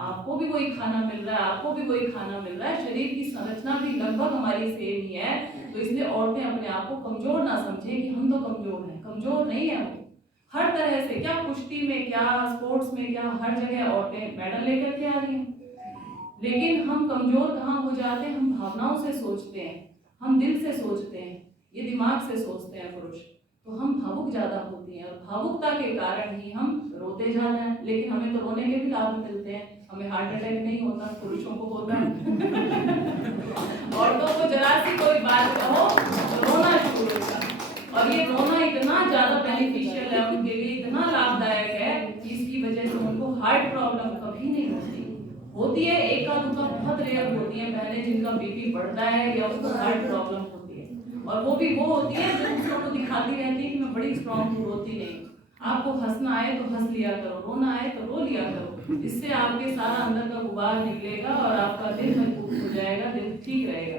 आपको भी वही खाना मिल रहा है, आपको भी वही खाना मिल रहा है, शरीर की संरचना भी लगभग हमारी सेम ही है। तो इसलिए औरतें अपने आप को कमजोर ना समझें कि हम तो कमजोर हैं। कमजोर नहीं है वो, हर तरह से, क्या कुश्ती में, क्या स्पोर्ट्स में, क्या हर जगह औरतें मेडल लेकर के आ रही हैं। लेकिन हम कमजोर कहाँ हो जाते हैं? हम भावनाओं से सोचते हैं, हम दिल से सोचते हैं, ये दिमाग से सोचते हैं पुरुष। तो हम भावुक ज्यादा होती हैं, और भावुकता के कारण ही हम रोते ज्यादा हैं। लेकिन हमें तो रोने के भी लाभ मिलते हैं, हमें हार्ट अटैक नहीं होता, पुरुषों को होता है। औरतों को जरा सी कोई बात कहो रोना शुरू होता है, और ये रोना इतना ज्यादा बेनिफिशियल है उनके लिए, इतना लाभदायक है कि इसकी वजह से उनको हार्ट प्रॉब्लम कभी नहीं होती। होती है, एक आध उनका बहुत रेयर होती है बहनें जिनका बीपी बढ़ता है या उसको हार्ट प्रॉब्लम होती है, और वो भी वो होती है जो दूसरों को दिखाती रहती है कि मैं बड़ी स्ट्रांग हूँ, रोती नहीं। आपको हंसना आए तो हंस लिया करो, रोना आए तो रो लिया करो, इससे आपके सारा अंदर का गुबार निकलेगा और आपका दिल मजबूत हो जाएगा, दिल ठीक रहेगा।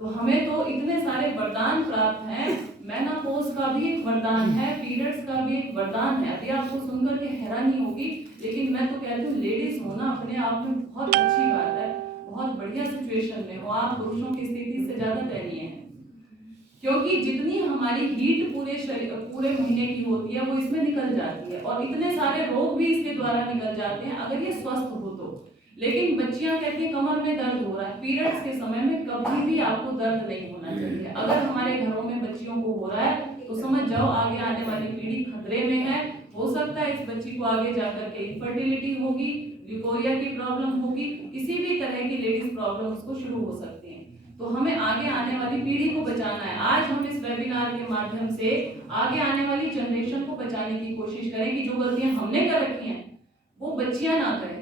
तो हमें तो इतने सारे वरदान प्राप्त हैं, मेनोपॉज का भी एक वरदान है, पीरियड्स का भी एक वरदान है। अभी आपको सुनकर के हैरानी होगी, लेकिन मैं तो कहती हूँ लेडीज होना अपने आप में बहुत अच्छी बात है, बहुत बढ़िया सिचुएशन में हो आप, पुरुषों की स्थिति से ज्यादा दयनीय है, क्योंकि जितनी हमारी हीट पूरे शरीर पूरे महीने की होती है वो इसमें निकल जाती है, और इतने सारे रोग भी इसके द्वारा निकल जाते हैं अगर ये स्वस्थ हो तो। लेकिन बच्चियां कहती हैं कमर में दर्द हो रहा है, पीरियड्स के समय में कभी भी आपको दर्द नहीं होना चाहिए। अगर हमारे घरों में बच्चियों को हो रहा है तो समझ जाओ आगे आने वाली पीढ़ी खतरे में है। हो सकता है इस बच्ची को आगे जाकर के इनफर्टिलिटी होगी, ल्यूकोरिया की प्रॉब्लम होगी, किसी भी तरह की लेडीज प्रॉब्लम उसको शुरू हो सकती है। तो हमें आगे आने वाली पीढ़ी को बचाना है। आज हम इस वेबिनार के माध्यम से आगे आने वाली जनरेशन को बचाने की कोशिश करें कि जो गलतियां हमने कर रखी हैं वो बच्चियां ना करें।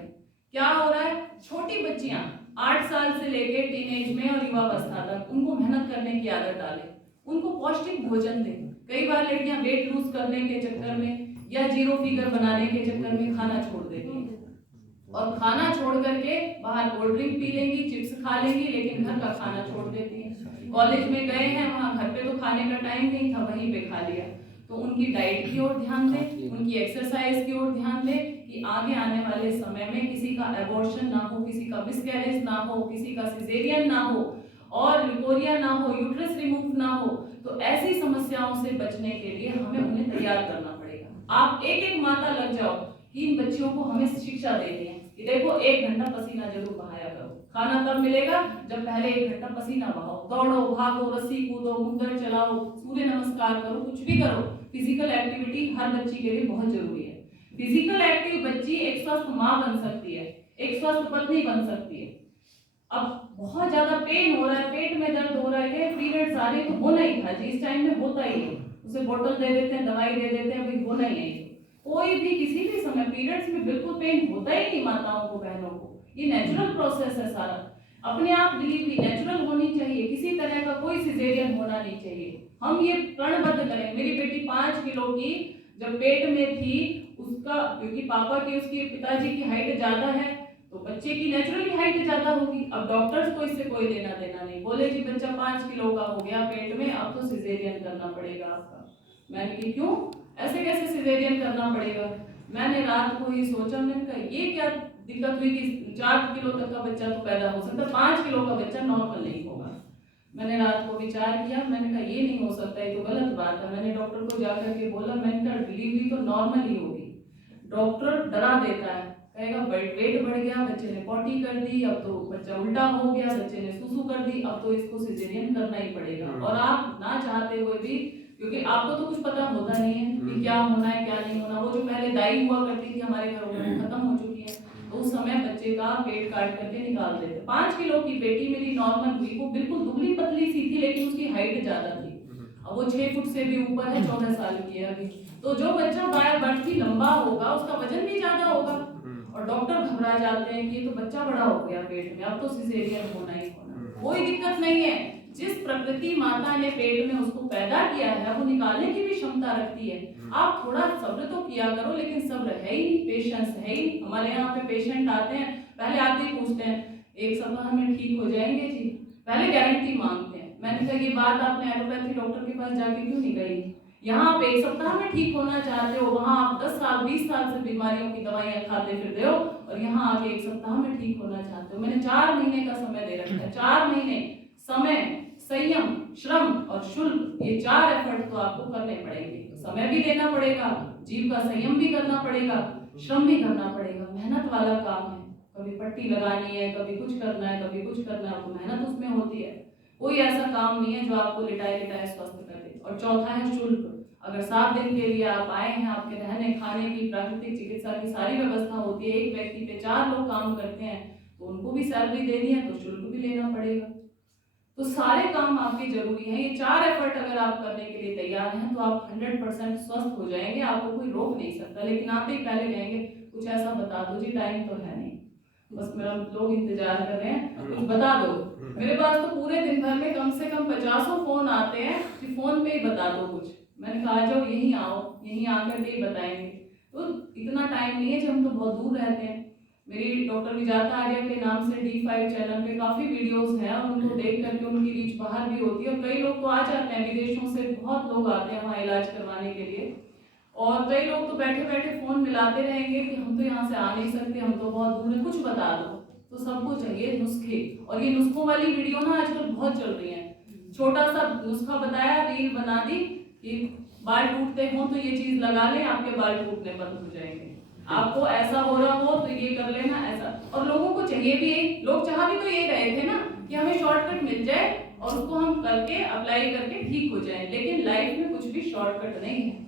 क्या हो रहा है, छोटी बच्चियां 8 साल से लेकर टीनेज में और युवावस्था तक उनको मेहनत करने की आदत डालें, उनको पौष्टिक भोजन दें। कई बार लड़कियां वेट लूज करने के चक्कर में या जीरो फिगर बनाने के चक्कर में खाना छोड़ देती हैं, और खाना छोड़ करके बाहर कोल्ड ड्रिंक पी लेंगी, चिप्स खा लेंगी, लेकिन घर का खाना छोड़ देती हैं। कॉलेज में गए हैं, वहां घर पे तो खाने का टाइम नहीं था, वहीं पे खा लिया। तो उनकी डाइट की ओर ध्यान दें, उनकी एक्सरसाइज की ओर ध्यान दें कि आगे आने वाले समय में किसी का एबॉर्शन ना हो, किसी का मिसकैरेज ना हो, किसी का सिजेरियन ना हो, और ल्यूकोरिया ना हो, यूट्रस रिमूव ना हो। तो ऐसी समस्याओं से बचने के लिए हमें उन्हें तैयार करना पड़ेगा। आप एक एक माता लग जाओ कि इन बच्चियों को हमें शिक्षा देनी है कि देखो 1 घंटा पसीना जरूर बहाया करो। खाना तब मिलेगा जब पहले 1 घंटा पसीना बहाओ, दौड़ो, भागो, रस्सी कूदो, मुंदर चलाओ, सूर्य नमस्कार करो, कुछ भी करो। फिजिकल एक्टिविटी हर बच्ची के लिए बहुत जरूरी है। फिजिकल एक्टिव बच्ची एक स्वस्थ माँ बन सकती है, एक स्वस्थ पत्नी बन सकती है। अब बहुत ज्यादा पेन हो रहा है, पेट में दर्द हो रहा है, पीरियड्स आ रही है, तो होना ही था जी, इस टाइम में होता ही है। उसे बोतल दे देते हैं, दवाई दे देते हैं, भाई होना ही है। कोई भी किसी भी समय पीरियड्स में बिल्कुल पेन होता ही नहीं माताओं को, बहनों को, ये नेचुरल प्रोसेस है सारा। अपने आप डिलीवरी नेचुरल होनी चाहिए, किसी तरह का कोई सिजेरियन होना नहीं चाहिए। हम ये प्रणबद्ध करें। मेरी बेटी 5 किलो की जब पेट में थी, उसका क्योंकि पापा की उसकी पिताजी की हाइट ज्यादा है तो बच्चे की नेचुरली हाइट ज्यादा होगी। अब डॉक्टर्स को इससे कोई लेना देना नहीं, बोले जी बच्चा 5 किलो का हो गया पेट में, अब तो सिजेरियन करना पड़ेगा आपका। मैंने कहा क्यों, ऐसे कैसे सिजेरियन करना पड़ेगा? मैंने रात को ही सोचा, मैंने कहा ये क्या दिक्कत हुई कि 4 किलो तक का बच्चा तो पैदा हो सकता, 5 किलो का बच्चा नॉर्मल नहीं होगा। मैंने रात को विचार किया, मैंने कहा ये नहीं हो सकता, ये तो गलत बात है। मैंने डॉक्टर को जाकर के बोला, मैंने कहा डिलीवरी तो नॉर्मल ही होगी। डॉक्टर डरा देता है, कहेगा वेट बढ़ गया, बच्चे ने पॉटी कर दी, अब तो बच्चा उल्टा हो गया, बच्चे ने सुसु कर दी, अब तो इसको सिजेरियन करना ही पड़ेगा। और आप ना चाहते हुए भी, क्योंकि आपको तो कुछ पता होता नहीं है कि क्या होना है क्या नहीं होना। वो जो पहले दाई हुआ करती थी हमारे घरों में, वो खत्म हो चुकी है। तो उस समय बच्चे का पेट काट करके निकाल देते। 5 किलो की बेटी मेरी नॉर्मल हुई, वो बिल्कुल दुबली पतली सी थी, लेकिन उसकी हाइट ज्यादा थी। अब वो 6 फुट से भी ऊपर है, 14 साल की है अभी। तो जो बच्चा बाय बर्थ ही लंबा होगा उसका वजन भी ज्यादा होगा, और डॉक्टर घबरा जाते हैं कि ये तो बच्चा बड़ा हो गया पेट में, अब तो सिजेरियन होना ही होना। कोई दिक्कत नहीं है, जिस प्रकृति माता ने पेट में उसको पैदा किया है वो निकालने की भी क्षमता रखती है। आप थोड़ा सब्र तो किया करो, लेकिन सब्र है ही नहीं, पेशेंस है ही नहीं। हमारे यहाँ पे पेशेंट आते हैं, पहले आते ही पूछते हैं 1 सप्ताह में ठीक हो जाएंगे जी, पहले गारंटी मांगते हैं। मैंने कहा ये बात आपने एलोपैथी डॉक्टर के पास जाके क्यों नहीं कही? यहाँ आप 1 सप्ताह में ठीक होना चाहते हो, वहाँ आप 10 साल 20 साल से बीमारियों की दवाइयाँ खाते फिरते हो, और यहाँ आके 1 सप्ताह में ठीक होना चाहते हो। मैंने 4 महीने का समय दे रखा है। 4 महीने समय, संयम, श्रम और शुल्क, ये 4 एफर्ट तो आपको करने पड़ेंगे। समय भी देना पड़ेगा, जीव का संयम भी करना पड़ेगा, श्रम भी करना पड़ेगा। मेहनत वाला काम है, कभी पट्टी लगानी है, कभी कुछ करना है, कभी कुछ करना है, तो मेहनत उसमें होती है। कोई ऐसा काम नहीं है जो आपको लिटाए लिटाए स्वस्थ कर दे। और चौथा है शुल्क। अगर 7 दिन के लिए आप आए हैं, आपके रहने खाने की, प्राकृतिक चिकित्सा की सारी व्यवस्था होती है, एक व्यक्ति पे 4 लोग काम करते हैं, तो उनको भी सैलरी देनी है, तो शुल्क भी लेना पड़ेगा। तो सारे काम आपके जरूरी हैं। ये 4 एफर्ट अगर आप करने के लिए तैयार हैं तो आप 100% स्वस्थ हो जाएंगे, आपको कोई रोक नहीं सकता। लेकिन आते ही पहले कहेंगे कुछ ऐसा बता दो जी, टाइम तो है नहीं। बस मेरा लोग इंतजार कर रहे हैं, कुछ बता दो। मेरे पास तो पूरे दिन भर में कम से कम 50 फोन आते हैं कि फोन पे ही बता दो कुछ। मैंने कहा जाओ यहीं आओ, यहीं आकर के ही बताएंगे। तो इतना टाइम नहीं है, जब हम तो बहुत दूर रहते हैं। मेरी डॉक्टर विजाता आर्या के नाम से D5 चैनल पे काफ़ी वीडियोस हैं और उनको देख करके उनकी रीच बाहर भी होती है। और कई लोग तो आ जाते हैं, विदेशों से बहुत लोग आते हैं वहाँ इलाज करवाने के लिए। और कई लोग तो बैठे बैठे फ़ोन मिलाते रहेंगे कि हम तो यहाँ से आ नहीं सकते, हम तो बहुत दूर है, कुछ बता दो। तो सबको चाहिए नुस्खे, और ये नुस्खों वाली वीडियो ना आजकल बहुत चल रही है। छोटा सा नुस्खा बताया, रील बना दी कि बाल टूटते हो तो ये चीज़ लगा लें, आपके बाल टूटने बंद हो जाएंगे। आपको ऐसा हो रहा हो तो ये कर लेना ऐसा। और लोगों को चाहिए भी यही, लोग चाह भी तो ये रहे थे ना कि हमें शॉर्टकट मिल जाए और उसको हम करके अप्लाई करके ठीक हो जाए। लेकिन लाइफ में कुछ भी शॉर्टकट नहीं है।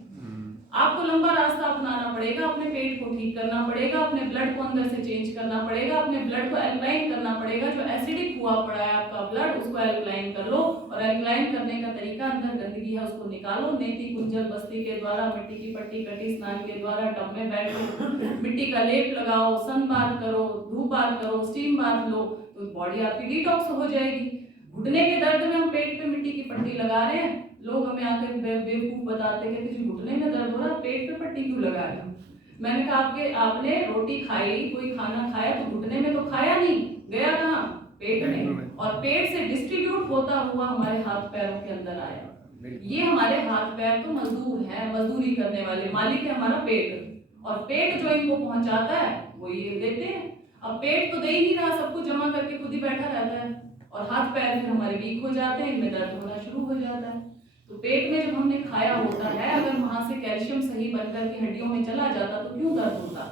आपको लंबा रास्ता अपनाना पड़ेगा, अपने पेट को ठीक करना पड़ेगा, अपने ब्लड को अंदर से चेंज करना पड़ेगा, अपने ब्लड को एल्कलाइन करना पड़ेगा। जो एसिडिक हुआ पड़ा है आपका ब्लड, उसको एल्कलाइन कर लो। और एल्कलाइन करने का तरीका, अंदर गंदगी है उसको निकालो। नेति कुंजल बस्ती के द्वारा, मिट्टी की पट्टी कटी स्नान के द्वारा, टब में बैठो, मिट्टी का लेप लगाओ, सन बाथ करो, धूप बाथ करो, स्टीम बाथ लो, तो बॉडी आपकी डिटॉक्स हो जाएगी। घुटने के दर्द में हम पेट पे मिट्टी की पट्टी लगा रहे हैं, लोग हमें आकर बेवकूफ बताते हैं कि घुटने में दर्द हो रहा, पेट पे पट्टी क्यों लगा रहे हो? मैंने कहा आपने रोटी खाई, कोई खाना खाया तो घुटने में तो खाया नहीं, गया कहाँ? पेट में। और पेट से डिस्ट्रीब्यूट होता हुआ हमारे हाथ पैरों के अंदर आया। ये हमारे हाथ पैर तो मजदूर हैं, मजदूरी करने वाले, मालिक है हमारा पेट। और पेट जो इनको पहुंचाता है वो ये देते हैं। अब पेट तो दे ही नहीं रहा, सब कुछ जमा करके खुद ही बैठा रहता है, और हाथ पैर फिर हमारे वीक हो जाते हैं, इनमें दर्द होना शुरू हो जाता है। तो पेट में जब हमने खाया होता है, अगर वहां से कैल्शियम सही बनकर के हड्डियों में चला जाता तो क्यों दर्द होता?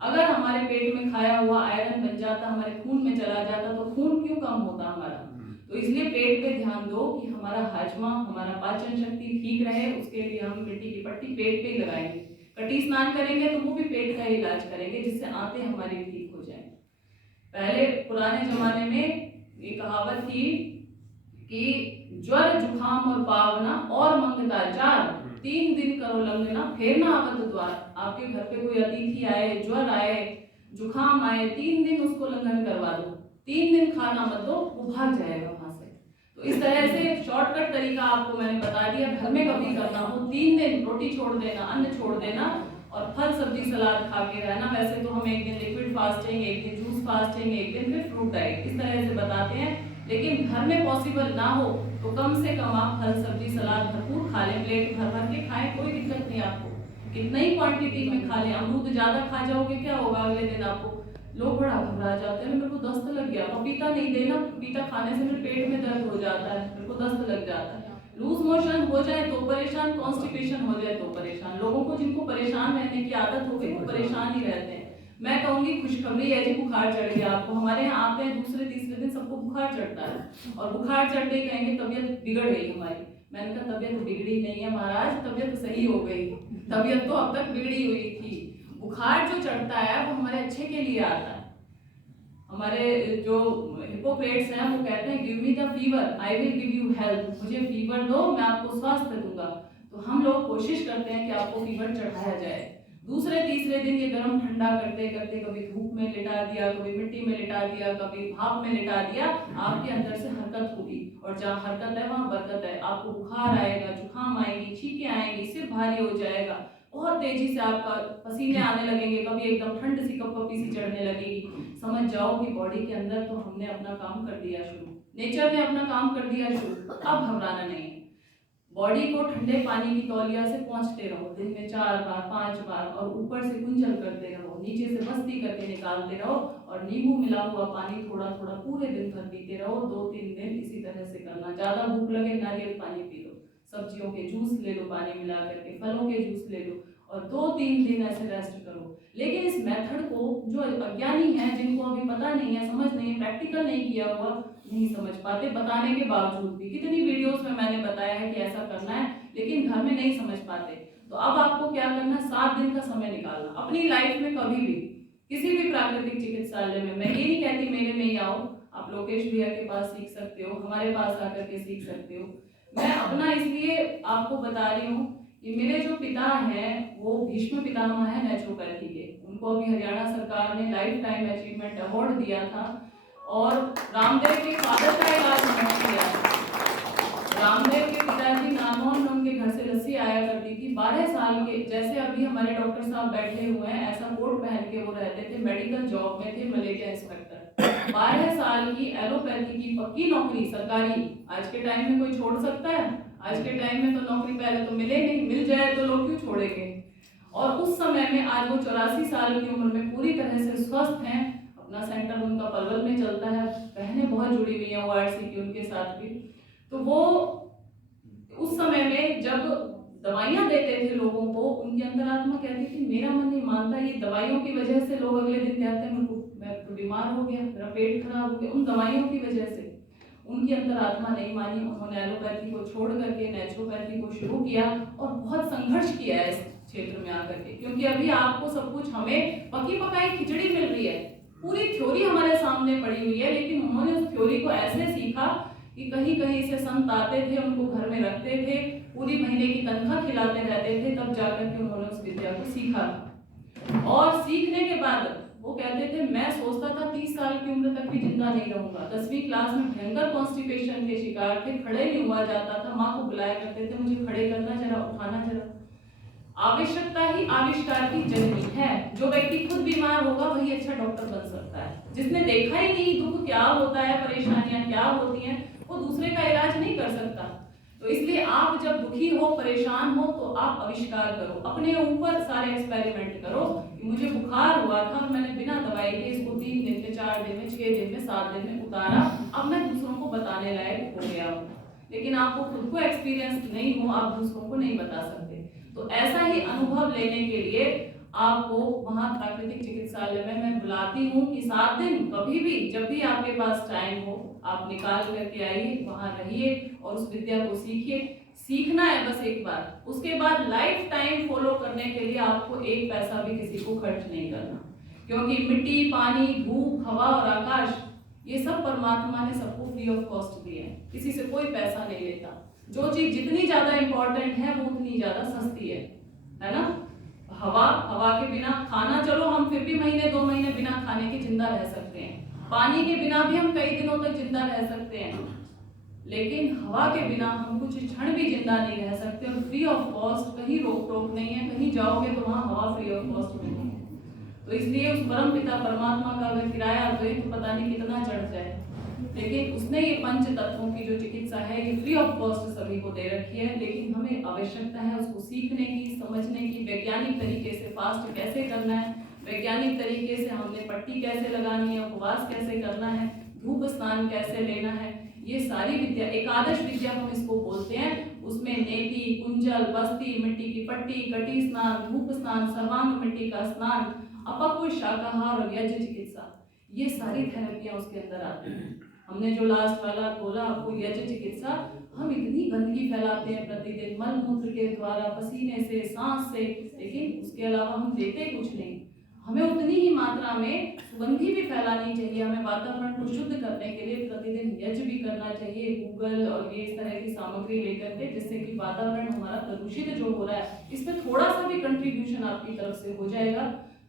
अगर हमारे पेट में खाया हुआ आयरन बन जाता, हमारे खून में चला जाता, तो खून क्यों कम होता हमारा? तो इसलिए पेट पे ध्यान दो कि हमारा हाजमा, हमारा पाचन शक्ति ठीक रहे। उसके लिए हम मिट्टी की पट्टी पेट पे ही लगाएंगे। कटी स्नान करेंगे तो वो भी पेट का इलाज करेंगे, जिससे आंतें हमारी ठीक हो जाए। पहले पुराने जमाने में ये कहावत थी कि ज्वर जुखाम और पावना और मंगता चार, 3 दिन करो लंघना फिर ना आवत द्वार। आपके घर पे कोई अतिथि आए, ज्वर आए, जुखाम आए, 3 दिन उसको लंघन करवा दो, 3 दिन खाना मत दो, वो भाग जाएगा वहां से। तो इस तरह से शॉर्टकट तरीका आपको मैंने बता दिया। घर में कभी करना हो, 3 दिन रोटी छोड़ देना, अन्न छोड़ देना, और फल सब्जी सलाद खा के रहना। वैसे तो हम एक दिन लिक्विड फास्टिंग, एक दिन जूस फास्टिंग, एक दिन फिर फ्रूट डाइट, इस तरह से बताते हैं। लेकिन घर में पॉसिबल ना हो तो कम से कम आप फल सब्जी सलाद भरपूर खा लें, प्लेट भर भर के खाएं, कोई दिक्कत नहीं आपको। कितना ही क्वांटिटी में खा लें। अमरूद ज्यादा खा जाओगे क्या होगा अगले दिन आपको? लोग बड़ा घबरा जाते हैं, मेरे को दस्त लग गया, पपीता नहीं देना, पपीता खाने से मेरे पेट में दर्द हो जाता है, मेरे को दस्त लग जाता है। लूज मोशन हो जाए तो परेशान, कॉन्स्टिपेशन हो जाए तो परेशान। लोगों को जिनको परेशान रहने की आदत हो गई वो परेशान ही रहते हैं। मैं कहूंगी खुशखबरी है जी, बुखार चढ़ गया आपको। हमारे यहाँ आते हैं दूसरे तीसरे दिन सबको बुखार चढ़ता है, और बुखार चढ़ते ही कहेंगे तबीयत बिगड़ गई हमारी। मैंने कहा तबीयत बिगड़ी नहीं है महाराज, तबीयत सही हो गई। तबीयत तो अब तक बिगड़ी हुई थी। बुखार जो चढ़ता है वो हमारे अच्छे के लिए आता है। हमारे जो हिपोक्रेट्स हैं वो कहते हैं give me the fever I will give you health. मुझे फीवर दो, मैं आपको स्वास्थ्य दूंगा। तो हम लोग कोशिश करते हैं कि आपको फीवर चढ़ाया जाए। दूसरे तीसरे दिन ये गर्म ठंडा करते करते कभी धूप में लिटा दिया, कभी मिट्टी में लिटा दिया, कभी भाप में लिटा दिया, आपके अंदर से हरकत होगी। और जहाँ हरकत है वहाँ बरकत है। आपको बुखार आएगा, जुकाम आएगी, छींकें आएंगी, सिर भारी हो जाएगा, बहुत तेजी से आपका पसीने आने लगेंगे, कभी एकदम ठंड सी कपकपी सी चढ़ने लगेगी। समझ जाओ कि बॉडी के अंदर तो हमने अपना काम कर दिया शुरू, नेचर ने अपना काम कर दिया शुरू। अब घबराना नहीं है। बॉडी को ठंडे पानी की तौलिया से पहुंचते रहो, दिन में 4 बार 5 बार, और ऊपर से कुंजल करते रहो, नीचे से बस्ती करके निकालते रहो, और नींबू मिला हुआ पानी थोड़ा थोड़ा पूरे दिन भर पीते रहो। 2-3 दिन इसी तरह से करना। ज्यादा भूख लगे नारियल पानी पी लो, सब्जियों के जूस ले लो पानी मिला करके, फलों के जूस ले लो, और 2-3 दिन ऐसे रेस्ट करो। लेकिन इस मेथड को जो अज्ञानी हैं, जिनको अभी पता नहीं है, समझ नहीं है, प्रैक्टिकल नहीं किया हुआ, नहीं समझ पाते। बताने के बावजूद भी कितनी वीडियोस में मैंने बताया है कि ऐसा करना है, लेकिन घर में नहीं समझ पाते। तो अब आपको क्या करना, 7 दिन का समय निकालना अपनी लाइफ में। कभी भी किसी भी प्राकृतिक चिकित्सालय में, मैं ये नहीं कहती मेरे में ही आओ, आप लोकेश भैया के पास सीख सकते हो, हमारे पास आकर के सीख सकते हो। मैं अपना इसलिए आपको बता रही हूँ कि मेरे जो पिता हैं वो भीष्म पितामह है नेचुरोपैथी के। उनको अभी हरियाणा सरकार ने लाइफ टाइम अचीवमेंट अवार्ड दिया था और रामदेव के फादर का इलाज उन्होंने किया था। रामदेव के पिताजी नामोन में उनके घर से लस्सी आया करती थी। 12 साल के, जैसे अभी हमारे डॉक्टर साहब बैठे हुए हैं, ऐसा कोट पहन के वो रहते थे, मेडिकल जॉब में थे, मलेरिया इंस्पेक्टर। 12 साल की एलोपैथी की पक्की नौकरी सरकारी, आज के टाइम में कोई छोड़ सकता है? आज के टाइम में तो नौकरी पहले तो मिले नहीं, मिल जाए तो लोग क्यों छोड़ेंगे। और उस समय में आज वो 84 साल की उम्र में पूरी तरह से स्वस्थ हैं। अपना सेंटर उनका पलवल में चलता है, बहनें बहुत जुड़ी हुई हैं ORC की उनके साथ भी। तो वो उस समय में जब दवाइयां देते थे लोगों को, उनकी अंतरात्मा कहती थी मेरा मन नहीं मानता, ये दवाइयों की वजह से लोग अगले दिन कहते हैं मैं तो बीमार हो गया, मेरा पेट खराब हो गया, उन दवाइयों की वजह से। उनकी अंतरात्मा नहीं मानी, उन्होंने एलोपैथी को छोड़ करके नेचुरोपैथी को शुरू किया और बहुत संघर्ष किया है इस क्षेत्र में आकर के। क्योंकि अभी आपको सब कुछ, हमें पकी पकाई खिचड़ी मिल रही है, पूरी थ्योरी हमारे सामने पड़ी हुई है, लेकिन उन्होंने उस थ्योरी को ऐसे सीखा कि कहीं कहीं से संत आते थे, उनको घर में रखते थे, पूरी महीने की तनख्वाह खिलाते रहते थे, तब जाकर के उन्होंने उस विद्या को सीखा। और सीखने के बाद वो कहते थे मैं सोचता था 30 साल की उम्र तक भी जिंदा नहीं रहूंगा। 10वीं क्लास में भयंकर कॉन्स्टिपेशन के शिकार थे, खड़े नहीं हुआ जाता था, माँ को बुलाया करते थे मुझे खड़े करना जरा, उठाना जरा। आवश्यकता ही आविष्कार की जननी है। जो व्यक्ति खुद बीमार होगा वही अच्छा डॉक्टर बन सकता है। जिसने देखा ही नहीं दुख क्या होता है, परेशानियां क्या होती हैं, वो दूसरे का इलाज नहीं कर सकता। तो इसलिए आप जब दुखी हो, परेशान हो, तो आप आविष्कार करो, अपने ऊपर सारे एक्सपेरिमेंट करो। मुझे बुखार हुआ था, मैंने बिना दवाई के इसको 3 दिन में, 4 दिन में, 6 दिन में, 7 दिन में उतारा, अब मैं दूसरों को बताने लायक हो गया हूँ। लेकिन आपको खुद को एक्सपीरियंस नहीं हो, आप दूसरों को नहीं बता सकते। तो ऐसा ही अनुभव लेने के लिए आपको वहाँ प्राकृतिक चिकित्सालय में मैं बुलाती हूँ कि 7 दिन कभी भी, जब भी आपके पास टाइम हो, आप निकाल करके आइए, वहाँ रहिए और उस विद्या को सीखिए। सीखना है बस एक बार, उसके बाद लाइफ टाइम फॉलो करने के लिए आपको एक पैसा भी किसी को खर्च नहीं करना। क्योंकि मिट्टी, पानी, धूप, हवा और आकाश, ये सब परमात्मा ने सबको फ्री ऑफ कॉस्ट दिए हैं, किसी से कोई पैसा नहीं लेता। जो चीज जितनी ज्यादा इंपॉर्टेंट है वो उतनी ज्यादा सस्ती है ना। हवा के बिना खाना, चलो हम फिर भी महीने 2 महीने बिना खाने के जिंदा रह सकते हैं, पानी के बिना भी हम कई दिनों तक जिंदा रह सकते हैं, लेकिन हवा के बिना हम कुछ क्षण भी जिंदा नहीं रह सकते। और फ्री ऑफ कॉस्ट, कहीं रोक टोक नहीं है, कहीं जाओगे तो वहाँ हवा फ्री ऑफ कॉस्ट में नहीं है। तो इसलिए उस परम पिता परमात्मा का अगर किराया तो पता नहीं कितना चढ़ जाए, लेकिन उसने ये 5 तत्वों की जो चिकित्सा है ये फ्री ऑफ कॉस्ट सभी को दे रखी है। लेकिन हमें आवश्यकता है उसको सीखने की, समझने की, वैज्ञानिक तरीके से फास्ट कैसे करना है, वैज्ञानिक तरीके से हमने पट्टी कैसे लगानी है, उपवास कैसे करना है, धूप स्नान कैसे लेना है, ये सारी विद्या, एकादश विद्या हम इसको बोलते हैं। उसमें नेति, कुंजल, बस्ती, मिट्टी की पट्टी, कटी स्नान, धूप स्नान, सर्वांग मिट्टी का स्नान, अपक्व शाकाहार और यज्ञ चिकित्सा, ये सारी थेरेपियां उसके अंदर आती हैं। हमने जो लास्ट वाला बोला आपको यज्ञ चिकित्सा, हम इतनी गंदगी फैलाते हैं प्रतिदिन मल मूत्र के द्वारा, पसीने से, सांस से, लेकिन उसके अलावा हम देते कुछ नहीं। हमें उतनी ही मात्रा में सुगंधी भी फैलानी चाहिए। हमें वातावरण को शुद्ध करने के लिए प्रतिदिन यज्ञ भी करना चाहिए, गूगल और ये इस तरह की सामग्री लेकर के, जिससे कि वातावरण हमारा प्रदूषित जो हो रहा है इसमें थोड़ा सा भी कंट्रीब्यूशन आपकी तरफ से हो जाएगा।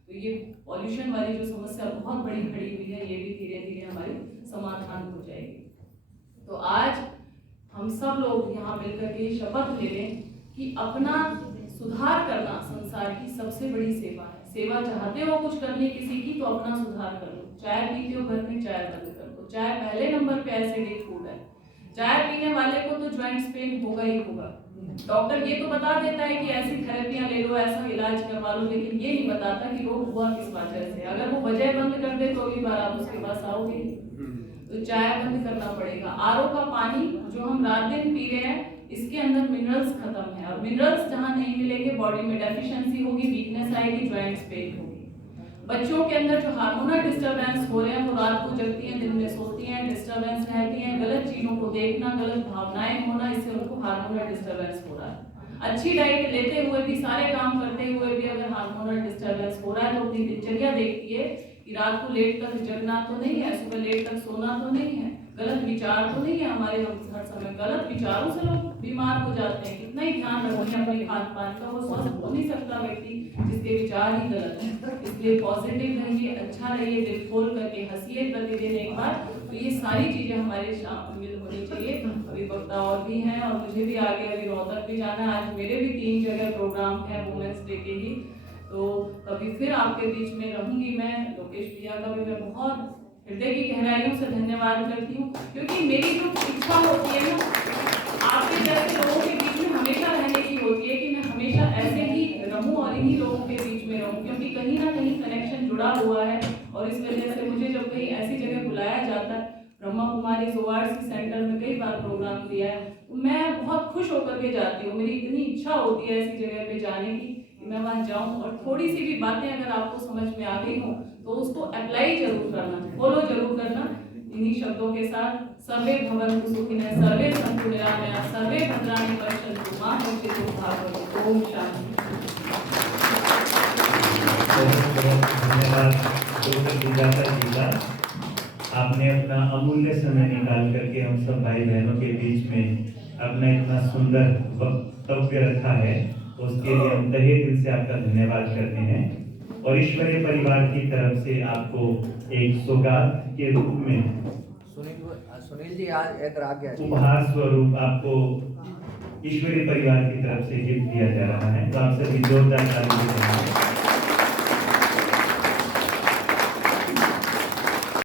तो ये पॉल्यूशन वाली जो समस्या बहुत बड़ी खड़ी हुई है, ये भी धीरे धीरे हमारी समाधान हो जाएगी। तो आज हम सब लोग यहाँ मिलकर के शपथ ले लें कि अपना सुधार करना संसार की सबसे बड़ी सेवा है। सेवा चाहते हो कुछ करने किसी की, तो अपना सुधार कर लो। चाय पीते हो घर में, चाय बंद कर दो। चाय पहले नंबर पे एसिडिक फूड है। चाय पीने वाले को तो जॉइंट्स पेन होगा ही होगा। डॉक्टर ये तो बता देता है कि ऐसी थेरेपियां ले लो, ऐसा इलाज करवा लो, लेकिन ये नहीं बताता कि रोग हुआ किस वजह से। अगर वो वजह बंद कर दे तो अगली बार आप उसके पास आओगे। तो चाय बंद करना पड़ेगा। आरओ का पानी जो हम रात दिन पी रहे हैं, इसके अंदर मिनरल्स खत्म है, और मिनरल्स जहाँ नहीं मिलेंगे बॉडी में डेफिशिएंसी होगी, वीकनेस आएगी, जॉइंट्स पेन होगी। बच्चों के अंदर जो हार्मोनल डिस्टर्बेंस हो रहे हैं, वो रात को जगती हैं, दिन में सोती हैं, डिस्टर्बेंस रहती हैं, गलत चीजों को देखना, गलत भावनाएं होना, इससे उनको हार्मोनल डिस्टर्बेंस हो रहा है। अच्छी डाइट लेते हुए भी, सारे काम करते हुए भी अगर हार्मोनल डिस्टर्बेंस हो रहा है, तो अपनी दिनचर्या देखती है कि रात को लेट तक जगना तो नहीं है, सुबह लेट तक सोना तो नहीं है, गलत विचार तो नहीं है हमारे, हम हर समय गलत विचारों से लोग बीमार हो जाते हैं। कितना ही ध्यान रखें अपने खान पान का, वो स्वस्थ हो नहीं सकता व्यक्ति जिसके विचार ही गलत है। इसलिए पॉजिटिव रहिए, अच्छा रहिए, दिल खोल करके हंसिए प्रतिदिन एक बार। तो ये सारी चीजें हमारे शामिल होनी चाहिए। अभी वक्ता और भी हैं और मुझे भी आगे अभी रोहतक भी जाना है। आज मेरे भी 3 जगह प्रोग्राम है वुमेन्स डे के ही, तो कभी फिर आपके बीच में रहूंगी मैं। लोकेश भैया का भी मैं बहुत हृदय की गहराइयों से धन्यवाद करती हूँ, क्योंकि मेरी जो इच्छा होती है ना आपके जैसे लोगों के बीच में हमेशा रहने की होती है कि मैं हमेशा ऐसे ही रहूं और इन्हीं लोगों के बीच में रहूं, क्योंकि कहीं ना कहीं कनेक्शन जुड़ा हुआ है। और इस वजह से मुझे जब कहीं ऐसी जगह बुलाया जाता है, ब्रह्मा कुमारी ओआरसी सेंटर में कई बार प्रोग्राम दिया है, तो मैं बहुत खुश होकर के जाती हूँ। मेरी इतनी इच्छा होती है ऐसी जगह पे जाने की कि मैं वहाँ जाऊँ और थोड़ी सी भी बातें अगर आपको समझ में आ गई हो तो उसको अप्लाई जरूर करना, फॉलो जरूर करना। इन्हीं शब्दों के साथ सर्वे भवन्तु सुखिनः, सर्वे सन्तु निरामयाः, सर्वे भद्राणि पश्यन्तु मा कश्चित् दुःखभाग् भवेत्। ओम शांति। धन्यवाद डॉक्टर सुजाता जी का। आपने अपना अमूल्य समय निकाल करके हम सब भाई बहनों के बीच में अपना इतना सुंदर वक्तव्य रखा है, उसके लिए हम तहे दिल से आपका धन्यवाद करते हैं। और ईश्वरीय परिवार की तरफ से आपको एक सौगात के रूप में सुनील जी आज एक राग उपहार स्वरूप आपको ईश्वरीय परिवार की तरफ से गिफ्ट दिया जा रहा है। तो आप सभी जोरदार ताली बजाएं।